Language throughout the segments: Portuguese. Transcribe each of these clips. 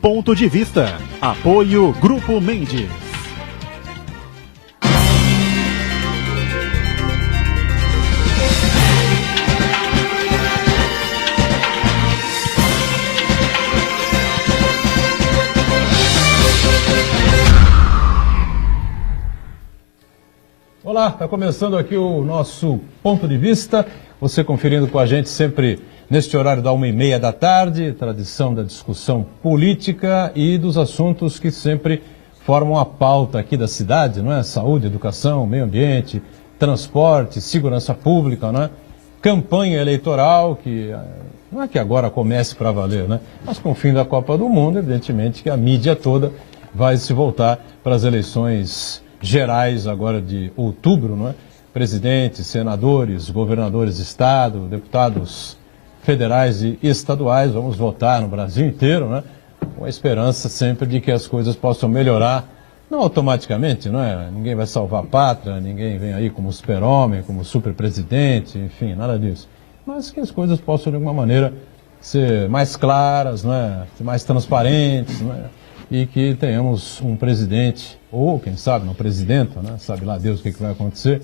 Ponto de Vista. Apoio Grupo Mendes. Olá, está começando aqui o nosso Ponto de Vista, você conferindo com a gente sempre neste horário da 1h30 da tarde, tradição da discussão política e dos assuntos que sempre formam a pauta aqui da cidade, não é? Saúde, educação, meio ambiente, transporte, segurança pública, não é? Campanha eleitoral, que não é que agora comece para valer, né? Mas com o fim da Copa do Mundo, evidentemente que a mídia toda vai se voltar para as eleições gerais agora de outubro, não é? Presidentes, senadores, governadores de estado, deputados federais e estaduais, vamos votar no Brasil inteiro, né? Com a esperança sempre de que as coisas possam melhorar, não automaticamente, não é? Ninguém vai salvar a pátria, ninguém vem aí como super-homem, como super-presidente, enfim, nada disso. Mas que as coisas possam de alguma maneira ser mais claras, não é? Ser mais transparentes, não é? E que tenhamos um presidente, ou quem sabe, uma presidenta, né? Sabe lá Deus o que vai acontecer,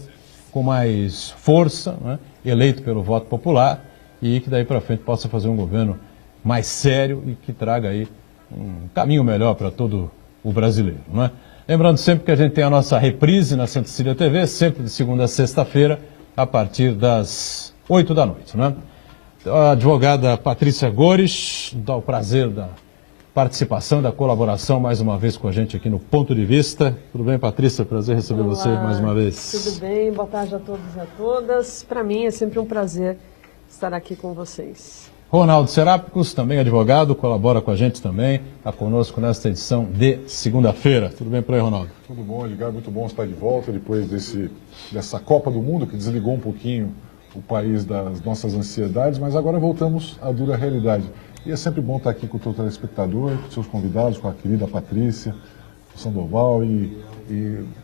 com mais força, né? Eleito pelo voto popular, e que daí para frente possa fazer um governo mais sério e que traga aí um caminho melhor para todo o brasileiro, não é? Lembrando sempre que a gente tem a nossa reprise na Santa Cecília TV, sempre de segunda a sexta-feira, a partir das 8 da noite, né? A advogada Patrícia Gores, dá o prazer da participação, da colaboração mais uma vez com a gente aqui no Ponto de Vista. Tudo bem, Patrícia? Prazer receber você mais uma vez. Tudo bem, boa tarde a todos e a todas. Para mim é sempre um prazer estar aqui com vocês. Ronaldo Serápicos, também advogado, colabora com a gente também, está conosco nesta edição de segunda-feira. Tudo bem por aí, Ronaldo? Tudo bom, Edgar, muito bom estar de volta depois dessa Copa do Mundo que desligou um pouquinho o país das nossas ansiedades, mas agora voltamos à dura realidade. E é sempre bom estar aqui com o teu telespectador, com seus convidados, com a querida Patrícia, o Sandoval e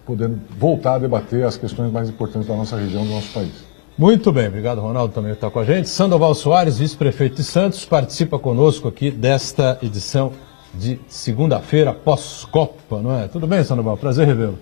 podendo voltar a debater as questões mais importantes da nossa região, do nosso país. Muito bem, obrigado, Ronaldo, também está com a gente. Sandoval Soares, vice-prefeito de Santos, participa conosco aqui desta edição de segunda-feira, pós-Copa, não é? Tudo bem, Sandoval? Prazer revê-lo.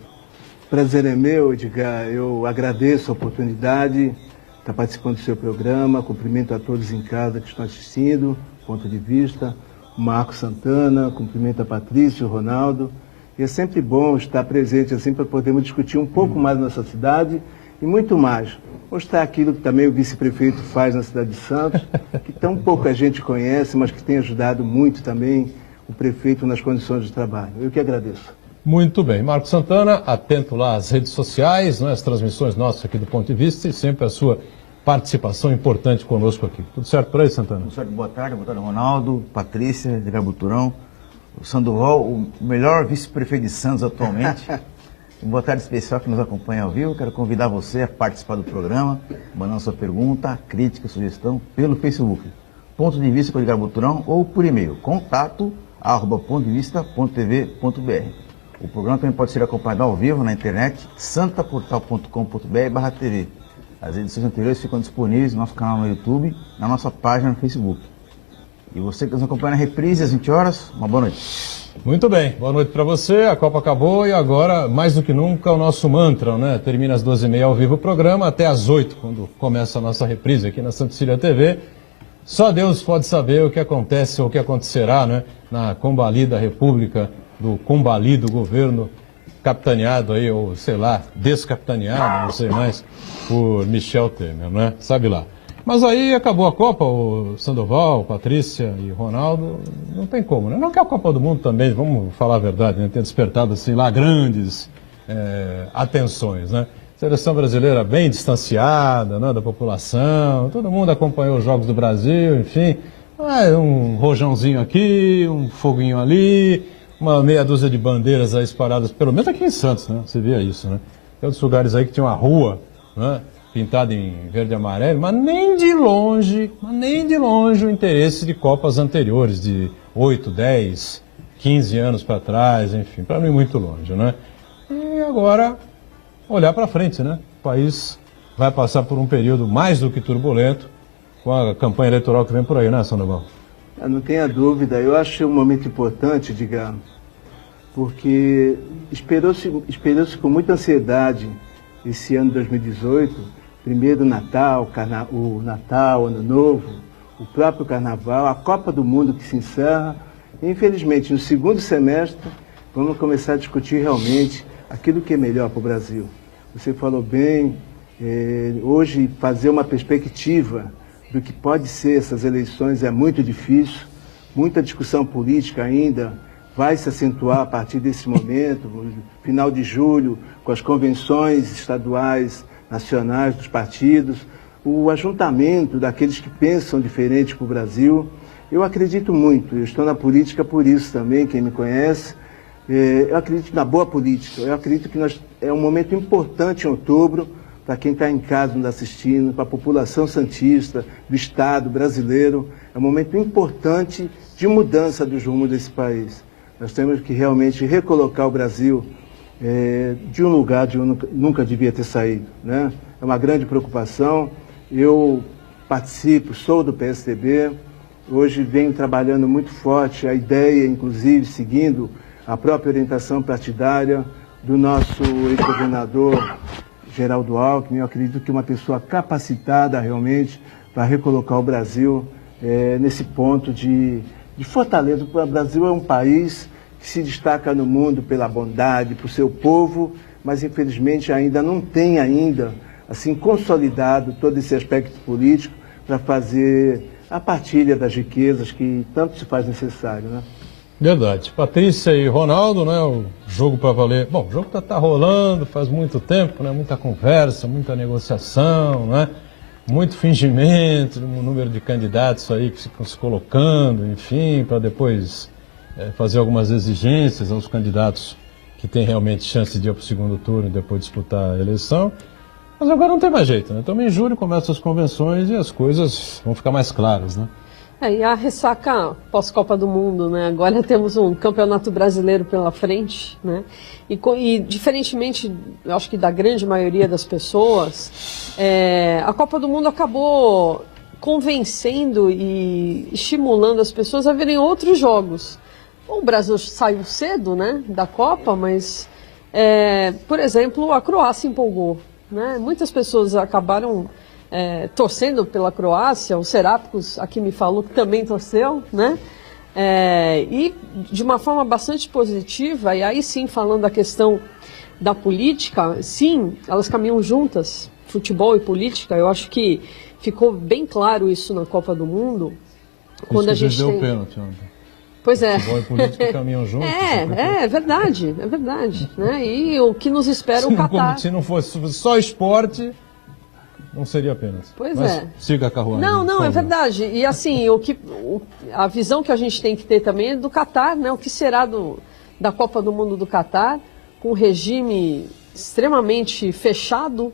Prazer é meu, Edgar. Eu agradeço a oportunidade de estar participando do seu programa, cumprimento a todos em casa que estão assistindo, Ponto de Vista, o Marco Santana, cumprimento a Patrícia, o Ronaldo. E é sempre bom estar presente assim para podermos discutir um pouco mais nossa cidade e muito mais. Mostrar aquilo que também o vice-prefeito faz na cidade de Santos, que tão pouca gente conhece, mas que tem ajudado muito também o prefeito nas condições de trabalho. Eu que agradeço. Muito bem. Marco Santana, atento lá às redes sociais, né, as transmissões nossas aqui do Ponto de Vista e sempre a sua participação importante conosco aqui. Tudo certo por aí, Santana? Tudo certo, boa tarde, Ronaldo, Patrícia, Edgar Buturão, o Sandoval, o melhor vice-prefeito de Santos atualmente. Boa tarde especial que nos acompanha ao vivo. Quero convidar você a participar do programa, mandando sua pergunta, crítica, sugestão pelo Facebook. Ponto de Vista com Edgar Buturão ou por e-mail, contato@pontodevista.tv.br. O programa também pode ser acompanhado ao vivo na internet, santaportal.com.br/tv. As edições anteriores ficam disponíveis no nosso canal no YouTube, na nossa página no Facebook. E você que nos acompanha na reprise às 20 horas, uma boa noite. Muito bem, boa noite para você, a Copa acabou e agora, mais do que nunca, o nosso mantra, né? Termina às 12h30 ao vivo o programa, até às 8, quando começa a nossa reprise aqui na Santa Cecília TV. Só Deus pode saber o que acontece ou o que acontecerá, né? Na combalida república do combalido governo capitaneado aí, ou sei lá, descapitaneado, não sei mais, por Michel Temer, né? Sabe lá. Mas aí acabou a Copa, o Sandoval, Patrícia e Ronaldo, não tem como, né? Não que a Copa do Mundo também, vamos falar a verdade, né? Tenha despertado assim lá grandes atenções, né? Seleção brasileira bem distanciada, né, da população, todo mundo acompanhou os Jogos do Brasil, enfim, um rojãozinho aqui, um foguinho ali, uma meia dúzia de bandeiras aí espalhadas, pelo menos aqui em Santos, né? Você via isso, né? Tem outros lugares aí que tinha uma rua, né? Pintada em verde e amarelo, mas nem de longe o interesse de Copas anteriores, de 8, 10, 15 anos para trás, enfim, para não ir muito longe, né? E agora, olhar para frente, né? O país vai passar por um período mais do que turbulento, com a campanha eleitoral que vem por aí, né, Sandoval? Não tenha dúvida. Eu acho um momento importante, Edgar, porque esperou-se com muita ansiedade esse ano de 2018, primeiro o Natal, Ano Novo, o próprio Carnaval, a Copa do Mundo que se encerra. E, infelizmente, no segundo semestre, vamos começar a discutir realmente aquilo que é melhor para o Brasil. Você falou bem, hoje fazer uma perspectiva do que pode ser essas eleições é muito difícil, muita discussão política ainda vai se acentuar a partir desse momento, no final de julho, com as convenções estaduais, nacionais dos partidos, o ajuntamento daqueles que pensam diferente para o Brasil. Eu acredito muito, eu estou na política por isso também, quem me conhece, eu acredito na boa política, eu acredito que é um momento importante em outubro, para quem está em casa nos assistindo, para a população santista, do Estado brasileiro, é um momento importante de mudança dos rumos desse país. Nós temos que realmente recolocar o Brasil de um lugar de onde nunca devia ter saído, né? É uma grande preocupação. Eu participo, sou do PSDB, hoje venho trabalhando muito forte a ideia, inclusive seguindo a própria orientação partidária do nosso ex-governador Geraldo Alckmin. Eu acredito que uma pessoa capacitada realmente para recolocar o Brasil nesse ponto de fortaleza. O Brasil é um país que se destaca no mundo pela bondade, por seu povo, mas infelizmente ainda não tem assim consolidado todo esse aspecto político para fazer a partilha das riquezas que tanto se faz necessário, né? Verdade. Patrícia e Ronaldo, né? O jogo para valer. Bom, o jogo tá rolando faz muito tempo, né? Muita conversa, muita negociação, né? Muito fingimento, um número de candidatos aí que ficam se colocando, enfim, para depois fazer algumas exigências aos candidatos que têm realmente chance de ir para o segundo turno e depois disputar a eleição. Mas agora não tem mais jeito, né? Então, em julho começam as convenções e as coisas vão ficar mais claras, né? E a ressaca pós-Copa do Mundo, né? Agora temos um campeonato brasileiro pela frente, né? E diferentemente, eu acho que da grande maioria das pessoas, a Copa do Mundo acabou convencendo e estimulando as pessoas a verem outros jogos. O Brasil saiu cedo, né, da Copa, mas, por exemplo, a Croácia empolgou, né? Muitas pessoas acabaram torcendo pela Croácia, o Serápicos aqui me falou que também torceu, né? E de uma forma bastante positiva, e aí sim falando da questão da política, sim, elas caminham juntas, futebol e política. Eu acho que ficou bem claro isso na Copa do Mundo. Quando a gente deu tem... pênalti ontem. Pois é. Futebol e política caminham juntos. É verdade, né? E o que nos espera o Catar. Se não fosse só esporte, não seria apenas. Pois Mas é. Siga a carruagem. Não, é verdade. E assim, a visão que a gente tem que ter também é do Catar, né? O que será da Copa do Mundo do Catar, com um regime extremamente fechado.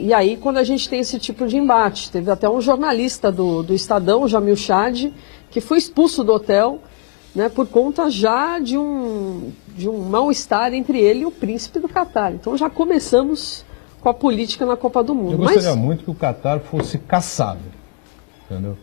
E aí, quando a gente tem esse tipo de embate, teve até um jornalista do Estadão, Jamil Chad, que foi expulso do hotel, né, por conta já de um mal-estar entre ele e o príncipe do Catar. Então já começamos com a política na Copa do Mundo. Eu gostaria muito que o Catar fosse cassado, entendeu?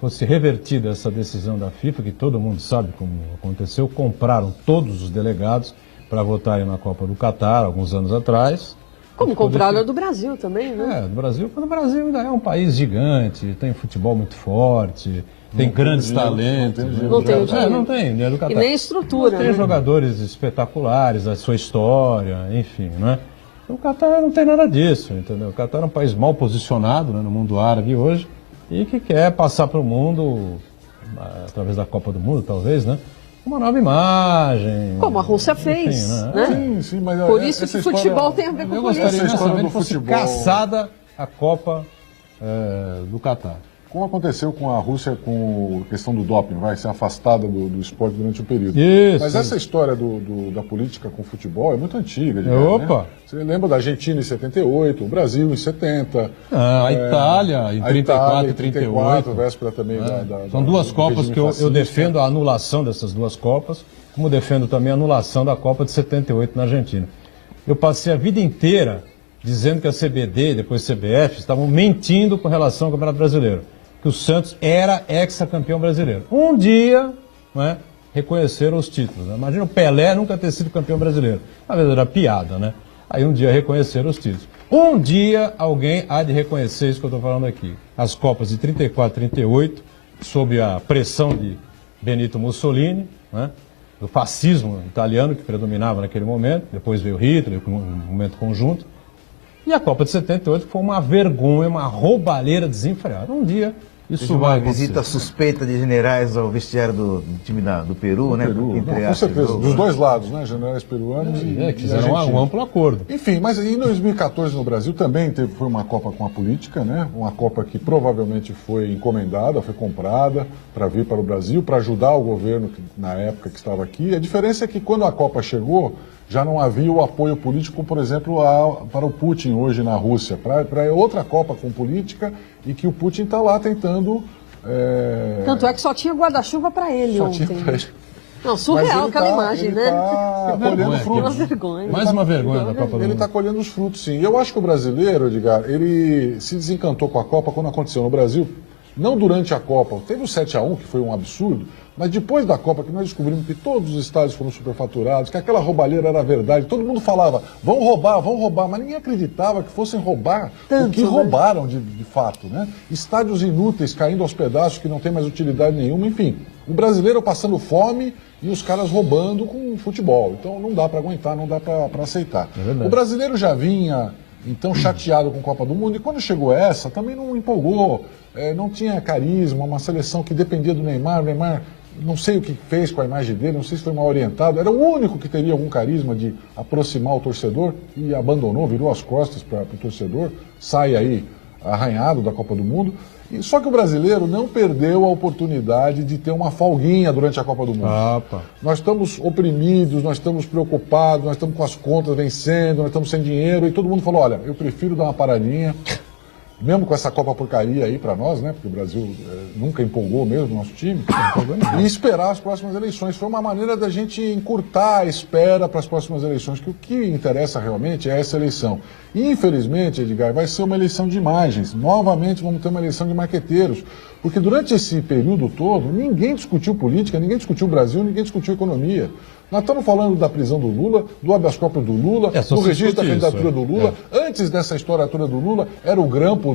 Fosse revertida essa decisão da FIFA, que todo mundo sabe como aconteceu. Compraram todos os delegados para votarem na Copa do Catar, alguns anos atrás. Como compraram a do Brasil também, né? Do Brasil, quando o Brasil ainda é um país gigante, tem futebol muito forte, tem grandes talentos. Não tem dinheiro. Não tem dinheiro do Catar. E nem estrutura. Tem jogadores espetaculares, a sua história, enfim, né? O Catar não tem nada disso, entendeu? O Catar é um país mal posicionado, né, no mundo árabe hoje e que quer passar para o mundo, através da Copa do Mundo, talvez, né? Uma nova imagem. Como a Rússia fez, enfim, né? Sim, mas por isso que futebol tem a ver com eu política. gostaria história do fosse futebol. caçada a Copa do Catar. Como aconteceu com a Rússia com a questão do doping, vai ser afastada do esporte durante um período. Isso, Mas essa história da política com o futebol é muito antiga. Digamos, Opa! Né? Você lembra da Argentina em 78, o Brasil em 70. A Itália em 34 e 38. Véspera também São duas Copas que eu fascista. defendo a anulação dessas duas Copas, como defendo também a anulação da Copa de 78 na Argentina. Eu passei a vida inteira dizendo que a CBD e depois a CBF estavam mentindo com relação ao Campeonato Brasileiro. que o Santos era hexacampeão brasileiro. Um dia, né, reconheceram os títulos. Né? Imagina o Pelé nunca ter sido campeão brasileiro. Na verdade, era piada, né? Aí um dia reconheceram os títulos. Um dia alguém há de reconhecer isso que eu estou falando aqui. As Copas de 34, 38, sob a pressão de Benito Mussolini, né? Do fascismo italiano que predominava naquele momento. Depois veio Hitler, um momento conjunto. E a Copa de 78 foi uma vergonha, uma roubalheira desenfreada. Um dia isso vai acontecer. Visita suspeita de generais ao vestiário do time do Peru, né? Peru, Entre com aspas, certeza, jogo, dos né? dois lados, né? Generais peruanos e fizeram um argentinos. amplo acordo. Enfim, mas em 2014 no Brasil também foi uma Copa com a política, né? Uma Copa que provavelmente foi encomendada, foi comprada para vir para o Brasil, para ajudar o governo na época que estava aqui. A diferença é que quando a Copa chegou, já não havia o apoio político, por exemplo, para o Putin hoje na Rússia, para outra Copa com política e que o Putin está lá tentando... Tanto é que só tinha guarda-chuva para ele Só ontem. tinha pra ele. Não, surreal aquela imagem, né? Tá colhendo Uma frutos. vergonha. Mais uma vergonha da Copa do Ele Mundo. está colhendo os frutos, sim. Eu acho que o brasileiro, Edgar, ele se desencantou com a Copa quando aconteceu no Brasil. Não durante a Copa. Teve o 7-1, que foi um absurdo, mas depois da Copa, que nós descobrimos que todos os estádios foram superfaturados, que aquela roubalheira era verdade, todo mundo falava, vão roubar, mas ninguém acreditava que fossem roubar o que roubaram de fato, né? Estádios inúteis caindo aos pedaços, que não tem mais utilidade nenhuma, enfim. O brasileiro passando fome e os caras roubando com futebol. Então não dá para aguentar, não dá para aceitar. O brasileiro já vinha, então, chateado com a Copa do Mundo, e quando chegou essa, também não empolgou, não tinha carisma, uma seleção que dependia do Neymar. O Neymar, não sei o que fez com a imagem dele, não sei se foi mal orientado, era o único que teria algum carisma de aproximar o torcedor e abandonou, virou as costas para o torcedor, sai aí arranhado da Copa do Mundo. E só que o brasileiro não perdeu a oportunidade de ter uma folguinha durante a Copa do Mundo. Nós estamos oprimidos, nós estamos preocupados, nós estamos com as contas vencendo, nós estamos sem dinheiro, e todo mundo falou, olha, eu prefiro dar uma paradinha, mesmo com essa Copa porcaria aí para nós, né? Porque o Brasil nunca empolgou mesmo o nosso time, e esperar as próximas eleições. Foi uma maneira da gente encurtar a espera para as próximas eleições, que o que interessa realmente é essa eleição. E, infelizmente, Edgar, vai ser uma eleição de imagens. Novamente vamos ter uma eleição de marqueteiros. Porque durante esse período todo, ninguém discutiu política, ninguém discutiu o Brasil, ninguém discutiu economia. Nós estamos falando da prisão do Lula, do habeas corpus do Lula, do registro da candidatura do Lula. Antes dessa história toda do Lula, era o grampo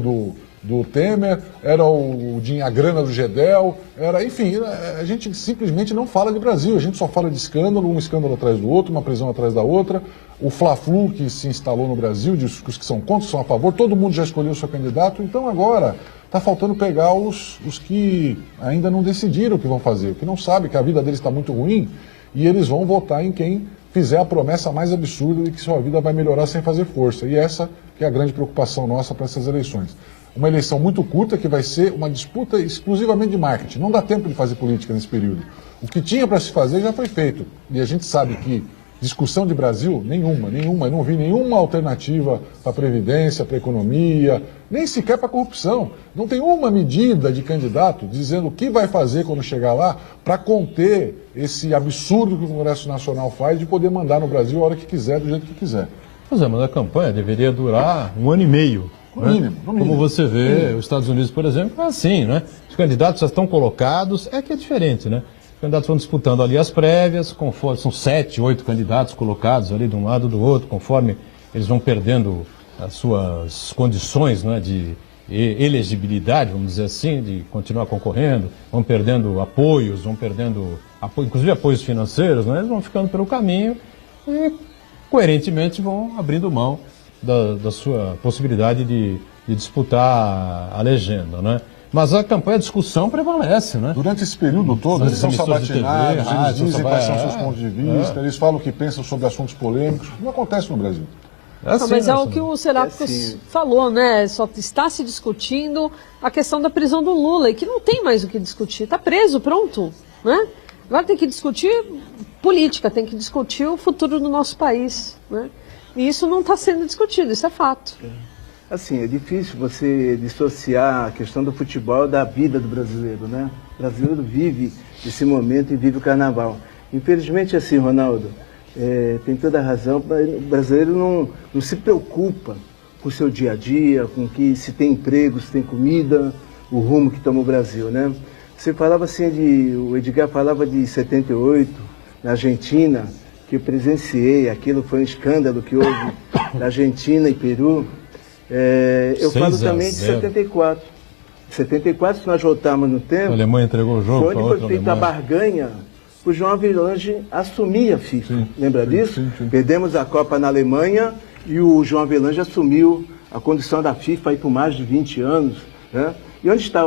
do Temer, era a grana do Gedel, enfim, a gente simplesmente não fala de Brasil, a gente só fala de escândalo, um escândalo atrás do outro, uma prisão atrás da outra, o Fla-Flu que se instalou no Brasil, os que são contra, são a favor, todo mundo já escolheu o seu candidato, então agora está faltando pegar os que ainda não decidiram o que vão fazer, que não sabem que a vida deles está muito ruim, e eles vão votar em quem fizer a promessa mais absurda de que sua vida vai melhorar sem fazer força. E essa que é a grande preocupação nossa para essas eleições. Uma eleição muito curta que vai ser uma disputa exclusivamente de marketing. Não dá tempo de fazer política nesse período. O que tinha para se fazer já foi feito. E a gente sabe que discussão de Brasil, nenhuma. Eu não vi nenhuma alternativa para a Previdência, para a economia, nem sequer para a corrupção. Não tem uma medida de candidato dizendo o que vai fazer quando chegar lá para conter esse absurdo que o Congresso Nacional faz de poder mandar no Brasil a hora que quiser, do jeito que quiser. Pois é, mas a campanha deveria durar 1 ano e meio. No mínimo. Como você vê, os Estados Unidos, por exemplo, é assim, né? Os candidatos já estão colocados, que é diferente, né? Os candidatos vão disputando ali as prévias, conforme são 7, 8 candidatos colocados ali de um lado do outro, conforme eles vão perdendo as suas condições, né, de elegibilidade, vamos dizer assim, de continuar concorrendo, vão perdendo apoios, inclusive apoios financeiros, né? Eles vão ficando pelo caminho e, coerentemente, vão abrindo mão da sua possibilidade de disputar a legenda, né? Mas a campanha, a discussão prevalece, né? Durante esse período todo, eles são sabatinados, eles dizem quais são seus pontos de vista, eles falam o que pensam sobre assuntos polêmicos. Não acontece no Brasil. Mas é o que o Serápicos falou, né? Só está se discutindo a questão da prisão do Lula, e que não tem mais o que discutir. Está preso, pronto, né? Agora tem que discutir política, tem que discutir o futuro do nosso país, né? E isso não está sendo discutido, isso é fato. Assim, é difícil você dissociar a questão do futebol da vida do brasileiro, né? O brasileiro vive esse momento e vive o carnaval. Infelizmente, assim, Ronaldo, tem toda a razão, o brasileiro não se preocupa com o seu dia a dia, com que se tem emprego, se tem comida, o rumo que toma o Brasil, né? Você falava assim o Edgar falava de 78, na Argentina, que eu presenciei, aquilo foi um escândalo que houve na Argentina e Peru. Eu falo também de 74. 74, se nós voltarmos no tempo, A Alemanha entregou o jogo foi onde foi feita a barganha, o João Avelange assumia a FIFA. Sim, Lembra disso? sim. Perdemos a Copa na Alemanha e o João Avelange assumiu a condução da FIFA aí por mais de 20 anos. Né? E onde está?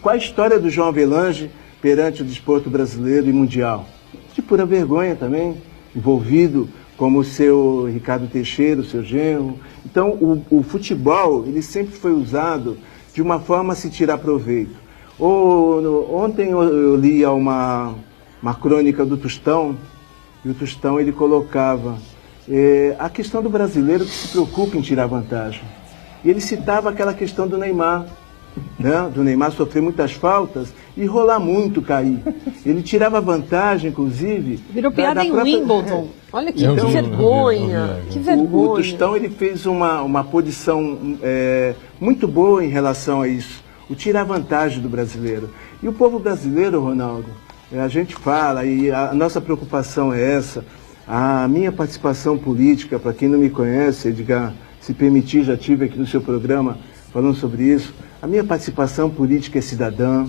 Qual a história do João Avelange perante o desporto brasileiro e mundial? De pura vergonha também, envolvido como o seu Ricardo Teixeira, o seu genro. Então, o futebol, ele sempre foi usado de uma forma a se tirar proveito. Ontem eu lia uma crônica do Tostão, e o Tostão ele colocava a questão do brasileiro que se preocupa em tirar vantagem. E ele citava aquela questão do Neymar, né? Do Neymar sofrer muitas faltas e rolar muito, cair. Ele tirava vantagem, inclusive... Virou piada em própria... Wimbledon. Olha que Eu vi, vergonha. Que vergonha. O Tostão ele fez uma posição muito boa em relação a isso. O tirar vantagem do brasileiro. E o povo brasileiro, Ronaldo, a gente fala, e a nossa preocupação é essa. A minha participação política, para quem não me conhece, Edgar, se permitir, já tive aqui no seu programa falando sobre isso. A minha participação política é cidadã,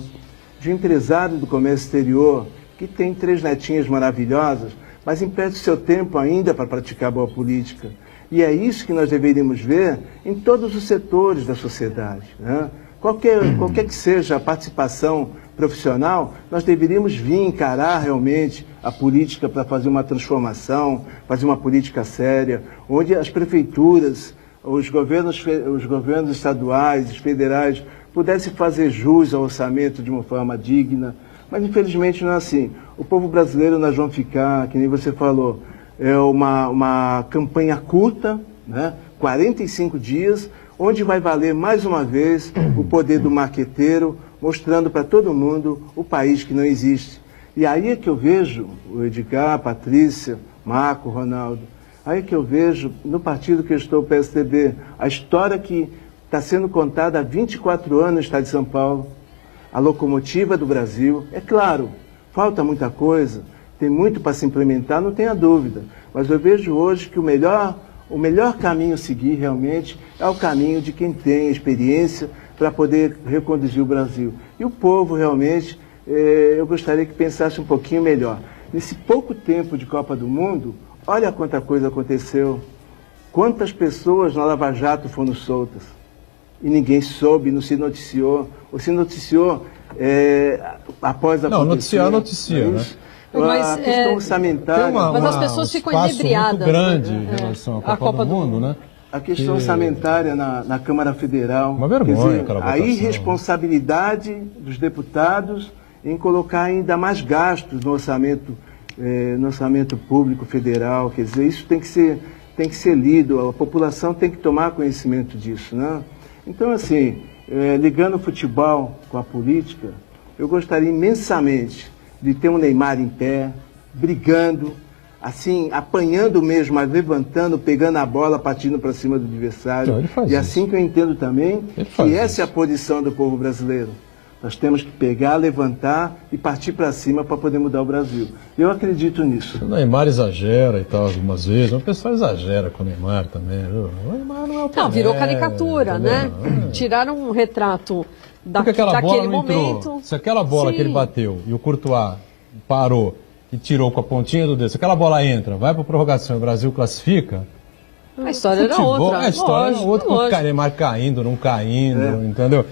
de um empresário do comércio exterior que tem 3 netinhas maravilhosas, mas empresta o seu tempo ainda para praticar boa política. E é isso que nós deveríamos ver em todos os setores da sociedade. Né? Qualquer que seja a participação profissional, nós deveríamos vir encarar realmente a política para fazer uma transformação, fazer uma política séria, onde as prefeituras, os governos estaduais, os federais, pudessem fazer jus ao orçamento de uma forma digna. Mas, infelizmente, não é assim. O povo brasileiro, nós vamos ficar, que nem você falou, é uma campanha curta, né? 45 dias, onde vai valer, mais uma vez, o poder do marqueteiro, mostrando para todo mundo o país que não existe. E aí é que eu vejo, o Edgar, a Patrícia, Marco, Ronaldo, aí é que eu vejo, no partido que eu estou, o PSDB, a história que está sendo contada há 24 anos no estado de São Paulo, a locomotiva do Brasil. É claro, falta muita coisa, tem muito para se implementar, não tenha dúvida. Mas eu vejo hoje que o melhor caminho a seguir realmente é o caminho de quem tem experiência para poder reconduzir o Brasil. E o povo realmente, eu gostaria que pensasse um pouquinho melhor. Nesse pouco tempo de Copa do Mundo, olha quanta coisa aconteceu. Quantas pessoas na Lava Jato foram soltas. E ninguém soube, não se noticiou. Ou se noticiou após a Não, noticia, né? Mas, a questão orçamentária. Mas as pessoas ficam inebriadas. Muito grande em relação à Copa do Mundo, né? A questão orçamentária na Câmara Federal. Uma vergonha, quer dizer, aquela a votação. irresponsabilidade dos deputados em colocar ainda mais gastos no orçamento público federal. Quer dizer, isso tem que ser lido, a população tem que tomar conhecimento disso, né? Então, assim, ligando o futebol com a política, eu gostaria imensamente de ter um Neymar em pé, brigando, assim, apanhando mesmo, mas levantando, pegando a bola, partindo para cima do adversário. Então, ele faz e assim isso. que eu entendo também que essa é a posição do povo brasileiro. Nós temos que pegar, levantar e partir para cima para poder mudar o Brasil. Eu acredito nisso. O Neymar exagera e tal algumas vezes, mas o pessoal exagera com o Neymar também. Viu? O Neymar não é o Pelé, Não, virou caricatura, né? Tiraram um retrato Porque aquela bola daquele não momento. entrou. Se aquela bola Sim. que ele bateu e o Courtois parou e tirou com a pontinha do dedo, se aquela bola entra, vai para prorrogação e o Brasil classifica, A história era futebol, outra. a história Lógico, era outra, com o lógico. Neymar caindo, não caindo, entendeu?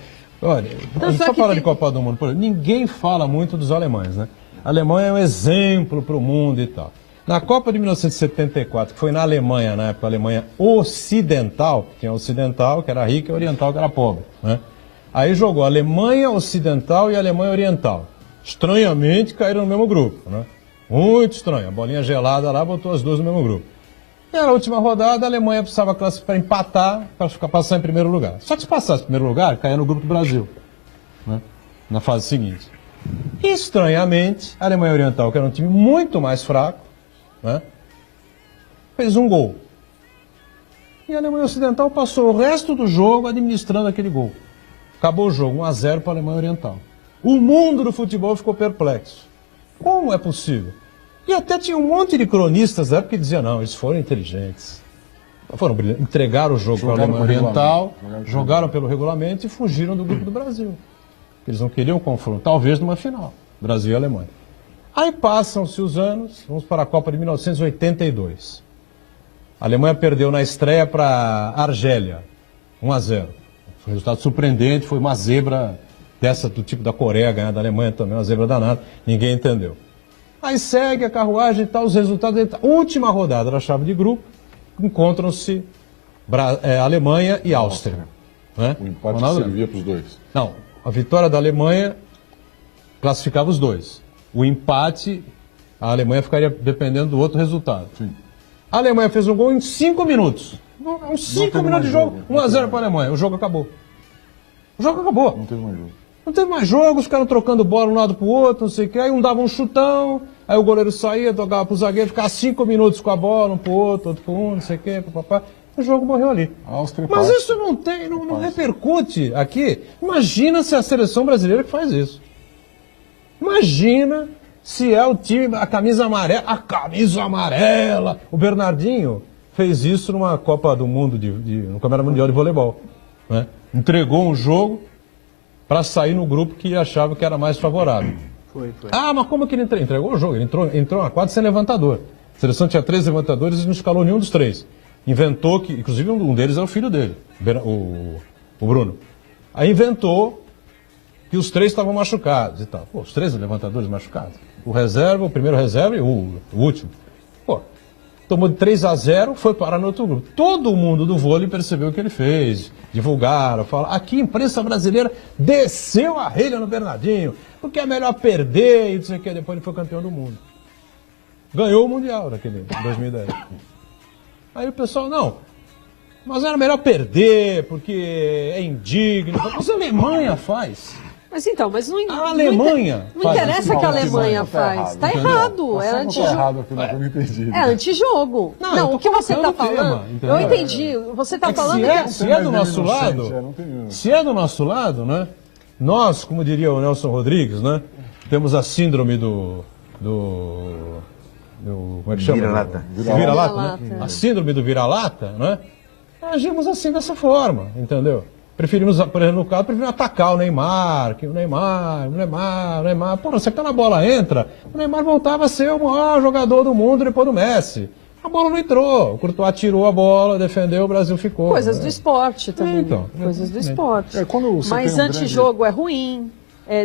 Olha, a gente é só que fala tem- de Copa do Mundo, por exemplo, ninguém fala muito dos alemães, né? A Alemanha é um exemplo para o mundo e tal. Na Copa de 1974, que foi na Alemanha, na época, a Alemanha ocidental, tinha a ocidental, que era rica, e a oriental, que era pobre, né? Aí jogou a Alemanha Ocidental e a Alemanha Oriental. Estranhamente caíram no mesmo grupo, né? Muito estranho. A bolinha gelada lá botou as duas no mesmo grupo. E na última rodada, a Alemanha precisava classificar, empatar para passar em primeiro lugar. Só que se passasse em primeiro lugar, caía no grupo do Brasil, né? Na fase seguinte. Estranhamente, a Alemanha Oriental, que era um time muito mais fraco, né? Fez um gol. E a Alemanha Ocidental passou o resto do jogo administrando aquele gol. Acabou o jogo, 1-0 para a Alemanha Oriental. O mundo do futebol ficou perplexo. Como é possível? E até tinha um monte de cronistas da época que diziam, não, eles foram inteligentes. Foram brilhantes, entregaram o jogo para a Alemanha Oriental, jogaram pelo regulamento e fugiram do grupo do Brasil. Eles não queriam confronto, talvez numa final, Brasil e Alemanha. Aí passam-se os anos, vamos para a Copa de 1982. A Alemanha perdeu na estreia para a Argélia, 1-0. Foi um resultado surpreendente, foi uma zebra dessa do tipo da Coreia, ganhar da Alemanha também, uma zebra danada, ninguém entendeu. Aí segue a carruagem e tal, os resultados. Última rodada da chave de grupo, encontram-se Alemanha e Áustria. Né? O empate que servia para os dois. Não, a vitória da Alemanha classificava os dois. O empate, a Alemanha ficaria dependendo do outro resultado. Sim. A Alemanha fez um gol em 5 minutos. Uns 5 minutos de jogo, 1-0 para a Alemanha. O jogo acabou. O jogo acabou. Não teve mais jogo. Não teve mais jogo, os caras trocando bola de um lado pro outro, não sei o que. Aí um dava um chutão, aí o goleiro saía, tocava pro zagueiro, ficava 5 minutos com a bola, um pro outro, outro pro um, não sei o que, papapá. O jogo morreu ali. Mas isso não repercute aqui. Imagina se a seleção brasileira que faz isso. Imagina se é o time, a camisa amarela. A camisa amarela! O Bernardinho fez isso numa Copa do Mundo, no Campeonato Mundial de Voleibol. Né? Entregou um jogo para sair no grupo que achava que era mais favorável. Foi. Ah, mas como que ele entregou o jogo? Ele entrou na quadra sem levantador. A seleção tinha 3 levantadores e não escalou nenhum dos 3. Inventou que, inclusive um deles é o filho dele, o Bruno. Aí inventou que os 3 estavam machucados e tal. Pô, os 3 levantadores machucados. O reserva, o primeiro reserva e o último. Pô, tomou de 3-0, foi parar no outro grupo. Todo mundo do vôlei percebeu o que ele fez, divulgaram, falaram. Aqui a imprensa brasileira desceu a relha no Bernardinho, porque é melhor perder e não sei o que. Depois ele foi campeão do mundo. Ganhou o Mundial daquele em 2010. Aí o pessoal, não, mas era melhor perder, porque é indigno. Mas a Alemanha faz. Mas então, A Alemanha não interessa o que a Alemanha faz. Está errado. É antijogo. É antijogo. Não, o que você está falando. Eu entendi. Você está falando que. Se é do nosso lado, se é do nosso lado, né? Nós, como diria o Nelson Rodrigues, né? Temos a síndrome do como é que chama? Vira-lata. Vira-lata, né? A síndrome do vira-lata, né? Agimos assim dessa forma, entendeu? Preferimos, por exemplo, no caso, preferimos atacar o Neymar. Pô, você que tá na bola entra, o Neymar voltava a ser o maior jogador do mundo depois do Messi. A bola não entrou, o Courtois tirou a bola, defendeu, o Brasil ficou. Coisas do esporte também. Então, coisas do esporte. Mas antijogo é ruim,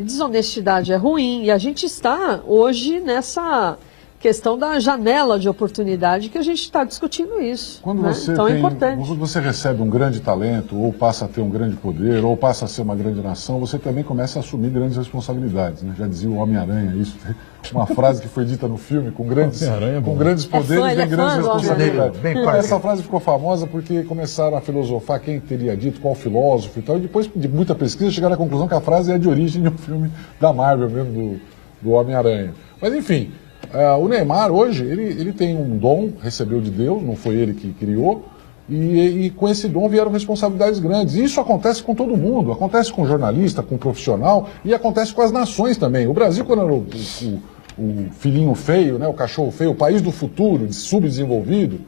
desonestidade é ruim, e a gente está hoje nessa questão da janela de oportunidade que a gente está discutindo isso. Quando né? você Então é importante. Quando você recebe um grande talento, ou passa a ter um grande poder, ou passa a ser uma grande nação, você também começa a assumir grandes responsabilidades. Né? Já dizia o Homem-Aranha isso. Uma frase que foi dita no filme, com grandes poderes vem grandes responsabilidades. Essa frase ficou famosa porque começaram a filosofar quem teria dito, qual filósofo e tal, e depois de muita pesquisa chegaram à conclusão que a frase é de origem de um filme da Marvel mesmo, do Homem-Aranha. Mas enfim, o Neymar hoje, ele tem um dom, recebeu de Deus, não foi ele que criou, e com esse dom vieram responsabilidades grandes. E isso acontece com todo mundo, acontece com jornalista, com profissional, e acontece com as nações também. O Brasil, quando era o filhinho feio, né, o cachorro feio, o país do futuro, subdesenvolvido,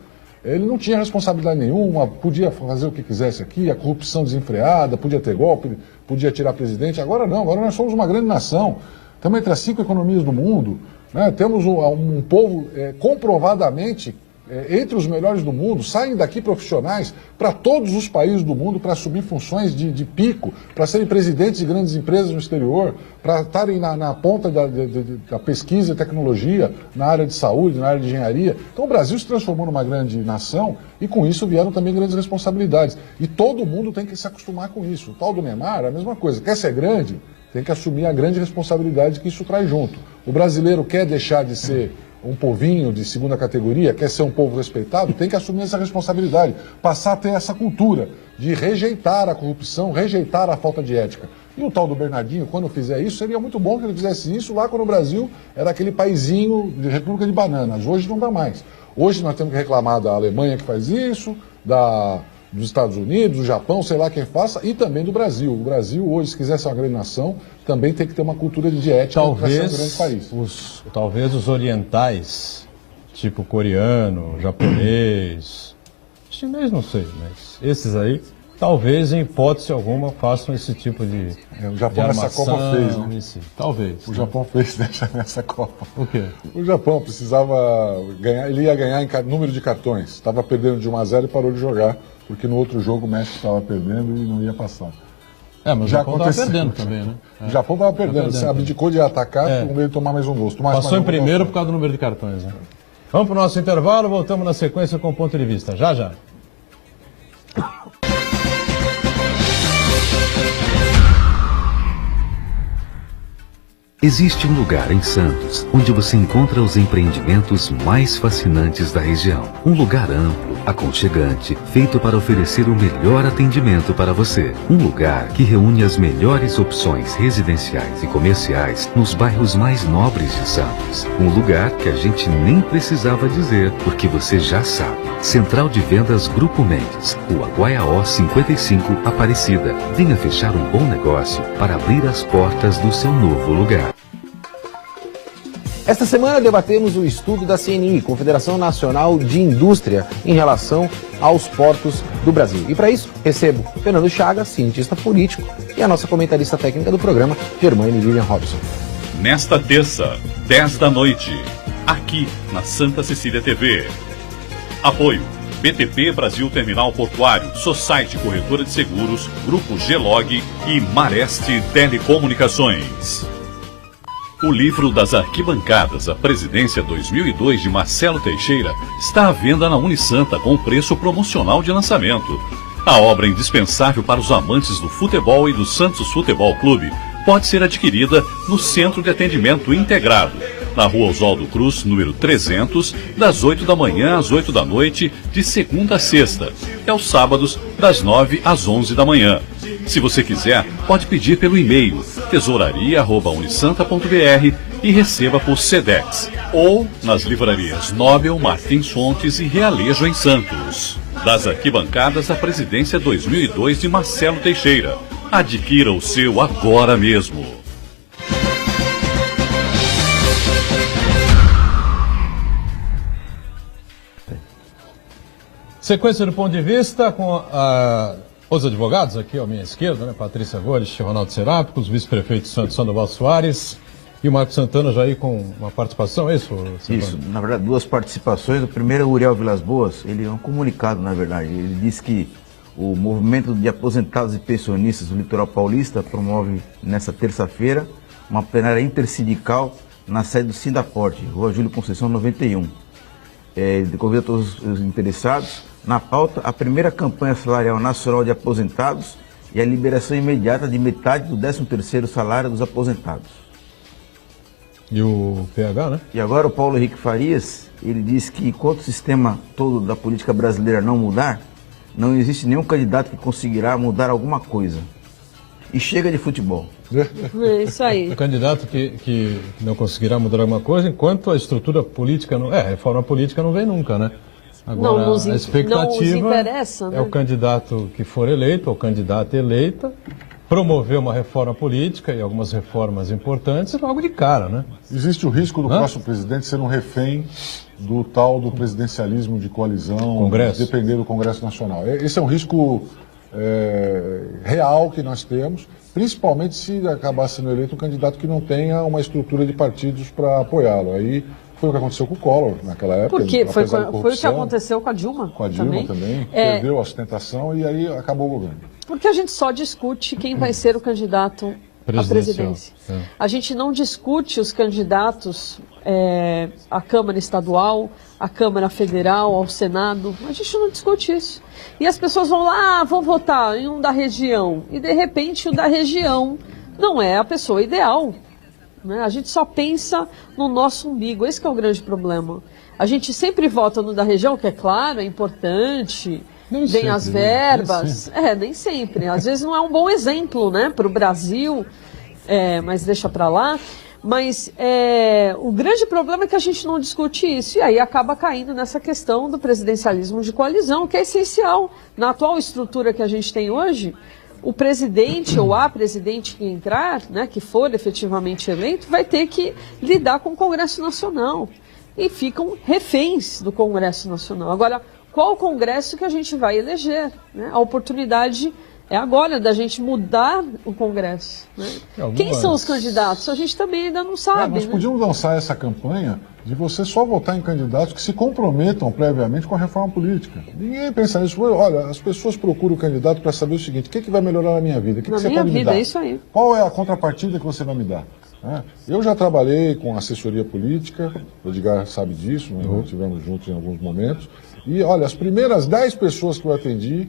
ele não tinha responsabilidade nenhuma, podia fazer o que quisesse aqui, a corrupção desenfreada, podia ter golpe, podia tirar presidente. Agora não, agora nós somos uma grande nação, estamos entre as 5 economias do mundo, né? Temos um povo comprovadamente entre os melhores do mundo, saem daqui profissionais para todos os países do mundo para assumir funções de pico, para serem presidentes de grandes empresas no exterior, para estarem na ponta da pesquisa e tecnologia, na área de saúde, na área de engenharia. Então o Brasil se transformou numa grande nação e com isso vieram também grandes responsabilidades. E todo mundo tem que se acostumar com isso. O tal do Neymar é a mesma coisa. Quer ser grande? Tem que assumir a grande responsabilidade que isso traz junto. O brasileiro quer deixar de ser um povinho de segunda categoria, quer ser um povo respeitado, tem que assumir essa responsabilidade, passar a ter essa cultura de rejeitar a corrupção, rejeitar a falta de ética. E o tal do Bernardinho, quando fizer isso, seria muito bom que ele fizesse isso lá quando o Brasil era aquele paizinho de república de bananas. Hoje não dá mais. Hoje nós temos que reclamar da Alemanha que faz isso, da dos Estados Unidos, do Japão, sei lá quem faça, e também do Brasil. O Brasil hoje, se quiser ser uma grande nação, também tem que ter uma cultura de ética para ser um grande país. Talvez os orientais, tipo coreano, japonês, chinês não sei, mas esses aí, talvez em hipótese alguma façam esse tipo de o Japão nessa Copa fez, né? Talvez. O Japão fez nessa Copa. O quê? O Japão precisava ganhar, ele ia ganhar em número de cartões. Estava perdendo de 1-0 e parou de jogar, porque no outro jogo o México estava perdendo e não ia passar. Mas o Japão estava perdendo também, né? O Japão estava perdendo, você abdicou de atacar com medo de tomar mais um gol. Passou em primeiro por causa do número de cartões, né? Vamos para o nosso intervalo, voltamos na sequência com o ponto de vista. Já, já. Existe um lugar em Santos onde você encontra os empreendimentos mais fascinantes da região. Um lugar amplo, aconchegante, feito para oferecer o melhor atendimento para você. Um lugar que reúne as melhores opções residenciais e comerciais nos bairros mais nobres de Santos. Um lugar que a gente nem precisava dizer, porque você já sabe. Central de Vendas Grupo Mendes, Rua Guaiaó 55, Aparecida. Venha fechar um bom negócio para abrir as portas do seu novo lugar. Esta semana debatemos o estudo da CNI, Confederação Nacional de Indústria, em relação aos portos do Brasil. E para isso, recebo Fernando Chagas, cientista político, e a nossa comentarista técnica do programa, Germaine Lilian Robson. Nesta terça, 10 da noite, aqui na Santa Cecília TV. Apoio: BTP Brasil Terminal Portuário, Society Corretora de Seguros, Grupo G-Log e Mareste Telecomunicações. O livro das arquibancadas, a Presidência 2002 de Marcelo Teixeira, está à venda na Unisanta com preço promocional de lançamento. A obra indispensável para os amantes do futebol e do Santos Futebol Clube pode ser adquirida no Centro de Atendimento Integrado, na Rua Oswaldo Cruz, número 300, das 8 da manhã às 8 da noite, de segunda a sexta, e aos sábados, das 9 às 11 da manhã. Se você quiser, pode pedir pelo e-mail tesouraria@unisanta.br e receba por Sedex, ou nas livrarias Nobel, Martins Fontes e Realejo em Santos. Das arquibancadas, a Presidência 2002 de Marcelo Teixeira. Adquira o seu agora mesmo. Sequência do ponto de vista com os advogados aqui à minha esquerda, né? Patrícia Gomes, Ronaldo Serápico, os vice-prefeitos Santos Sandoval Soares e o Marcos Santana já aí com uma participação, é isso? Santana? Isso, na verdade, duas participações. O primeiro é o Uriel Vilas Boas, ele é um comunicado, na verdade. Ele disse que o movimento de aposentados e pensionistas do Litoral Paulista promove nesta terça-feira uma plenária intersindical na sede do Sindaporte, Rua Júlio Conceição 91. Ele convida todos os interessados. Na pauta, a primeira campanha salarial nacional de aposentados e a liberação imediata de metade do 13º salário dos aposentados. E o PH, né? E agora o Paulo Henrique Farias, ele diz que enquanto o sistema todo da política brasileira não mudar, não existe nenhum candidato que conseguirá mudar alguma coisa. E chega de futebol. É isso aí. O candidato que não conseguirá mudar alguma coisa enquanto a estrutura política não... a reforma política não vem nunca, né? Agora, a expectativa interessa, né? É o candidato que for eleito, ou candidata eleita, promover uma reforma política e algumas reformas importantes logo de cara, né? Existe o risco do próximo presidente ser um refém do tal do presidencialismo de coalizão, Congresso. Depender do Congresso Nacional. Esse é um risco real que nós temos, principalmente se acabar sendo eleito um candidato que não tenha uma estrutura de partidos para apoiá-lo. Aí foi o que aconteceu com o Collor naquela época. Porque foi o que aconteceu com a Dilma. Com a Dilma também. Perdeu a ostentação e aí acabou o governo. Porque a gente só discute quem vai ser o candidato à presidência. A gente não discute os candidatos à Câmara Estadual, à Câmara Federal, ao Senado. A gente não discute isso. E as pessoas vão lá, vão votar em um da região. E, de repente, o da região não é a pessoa ideal. A gente só pensa no nosso umbigo, esse que é o grande problema. A gente sempre vota no da região, que é claro, é importante, tem as verbas. Nem sempre. Às vezes não é um bom exemplo, né, para o Brasil, mas deixa para lá. Mas o grande problema é que a gente não discute isso, e aí acaba caindo nessa questão do presidencialismo de coalizão, que é essencial. Na atual estrutura que a gente tem hoje, o presidente ou a presidente que entrar, né, que for efetivamente eleito, vai ter que lidar com o Congresso Nacional. E ficam reféns do Congresso Nacional. Agora, qual o Congresso que a gente vai eleger? Né? A oportunidade é agora da gente mudar o Congresso. Né? Quem são os candidatos? A gente também ainda não sabe. Nós né? podíamos lançar essa campanha de você só votar em candidatos que se comprometam previamente com a reforma política. Ninguém pensa nisso. Olha, as pessoas procuram o candidato para saber o seguinte: o que vai melhorar na minha vida? O que você pode me dar? É isso aí. Qual é a contrapartida que você vai me dar? Eu já trabalhei com assessoria política, o Edgar sabe disso, nós estivemos juntos em alguns momentos. E olha, as primeiras 10 pessoas que eu atendi,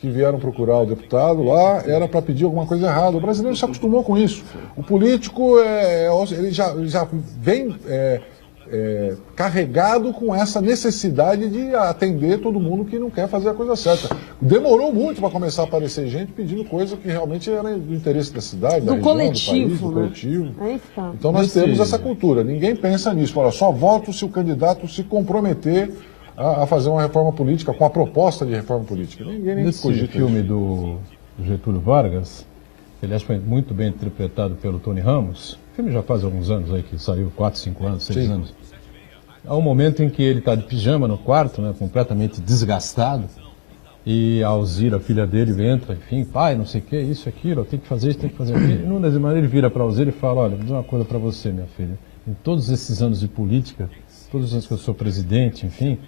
que vieram procurar o deputado lá, era para pedir alguma coisa errada. O brasileiro se acostumou com isso. O político, ele já vem carregado com essa necessidade de atender todo mundo que não quer fazer a coisa certa. Demorou muito para começar a aparecer gente pedindo coisa que realmente era do interesse da cidade, da região, do país, do coletivo. Aí tá. Então nós temos essa cultura. Ninguém pensa nisso. Olha, só voto se o candidato se comprometer a fazer uma reforma política, com a proposta de reforma política. Ninguém nem Nesse filme do Getúlio Vargas, ele acho que foi muito bem interpretado pelo Tony Ramos. O filme já faz alguns anos aí, que saiu, 4, 5 anos, 6 anos. Há um momento em que ele está de pijama no quarto, né, completamente desgastado, e a Alzira, a filha dele, entra, enfim, pai, não sei o que, isso, aquilo, tem que fazer isso, tem que fazer aquilo. E numa das maneiras ele vira para a Alzira e fala: olha, vou dizer uma coisa para você, minha filha. Em todos esses anos de política, todos os anos que eu sou presidente, enfim,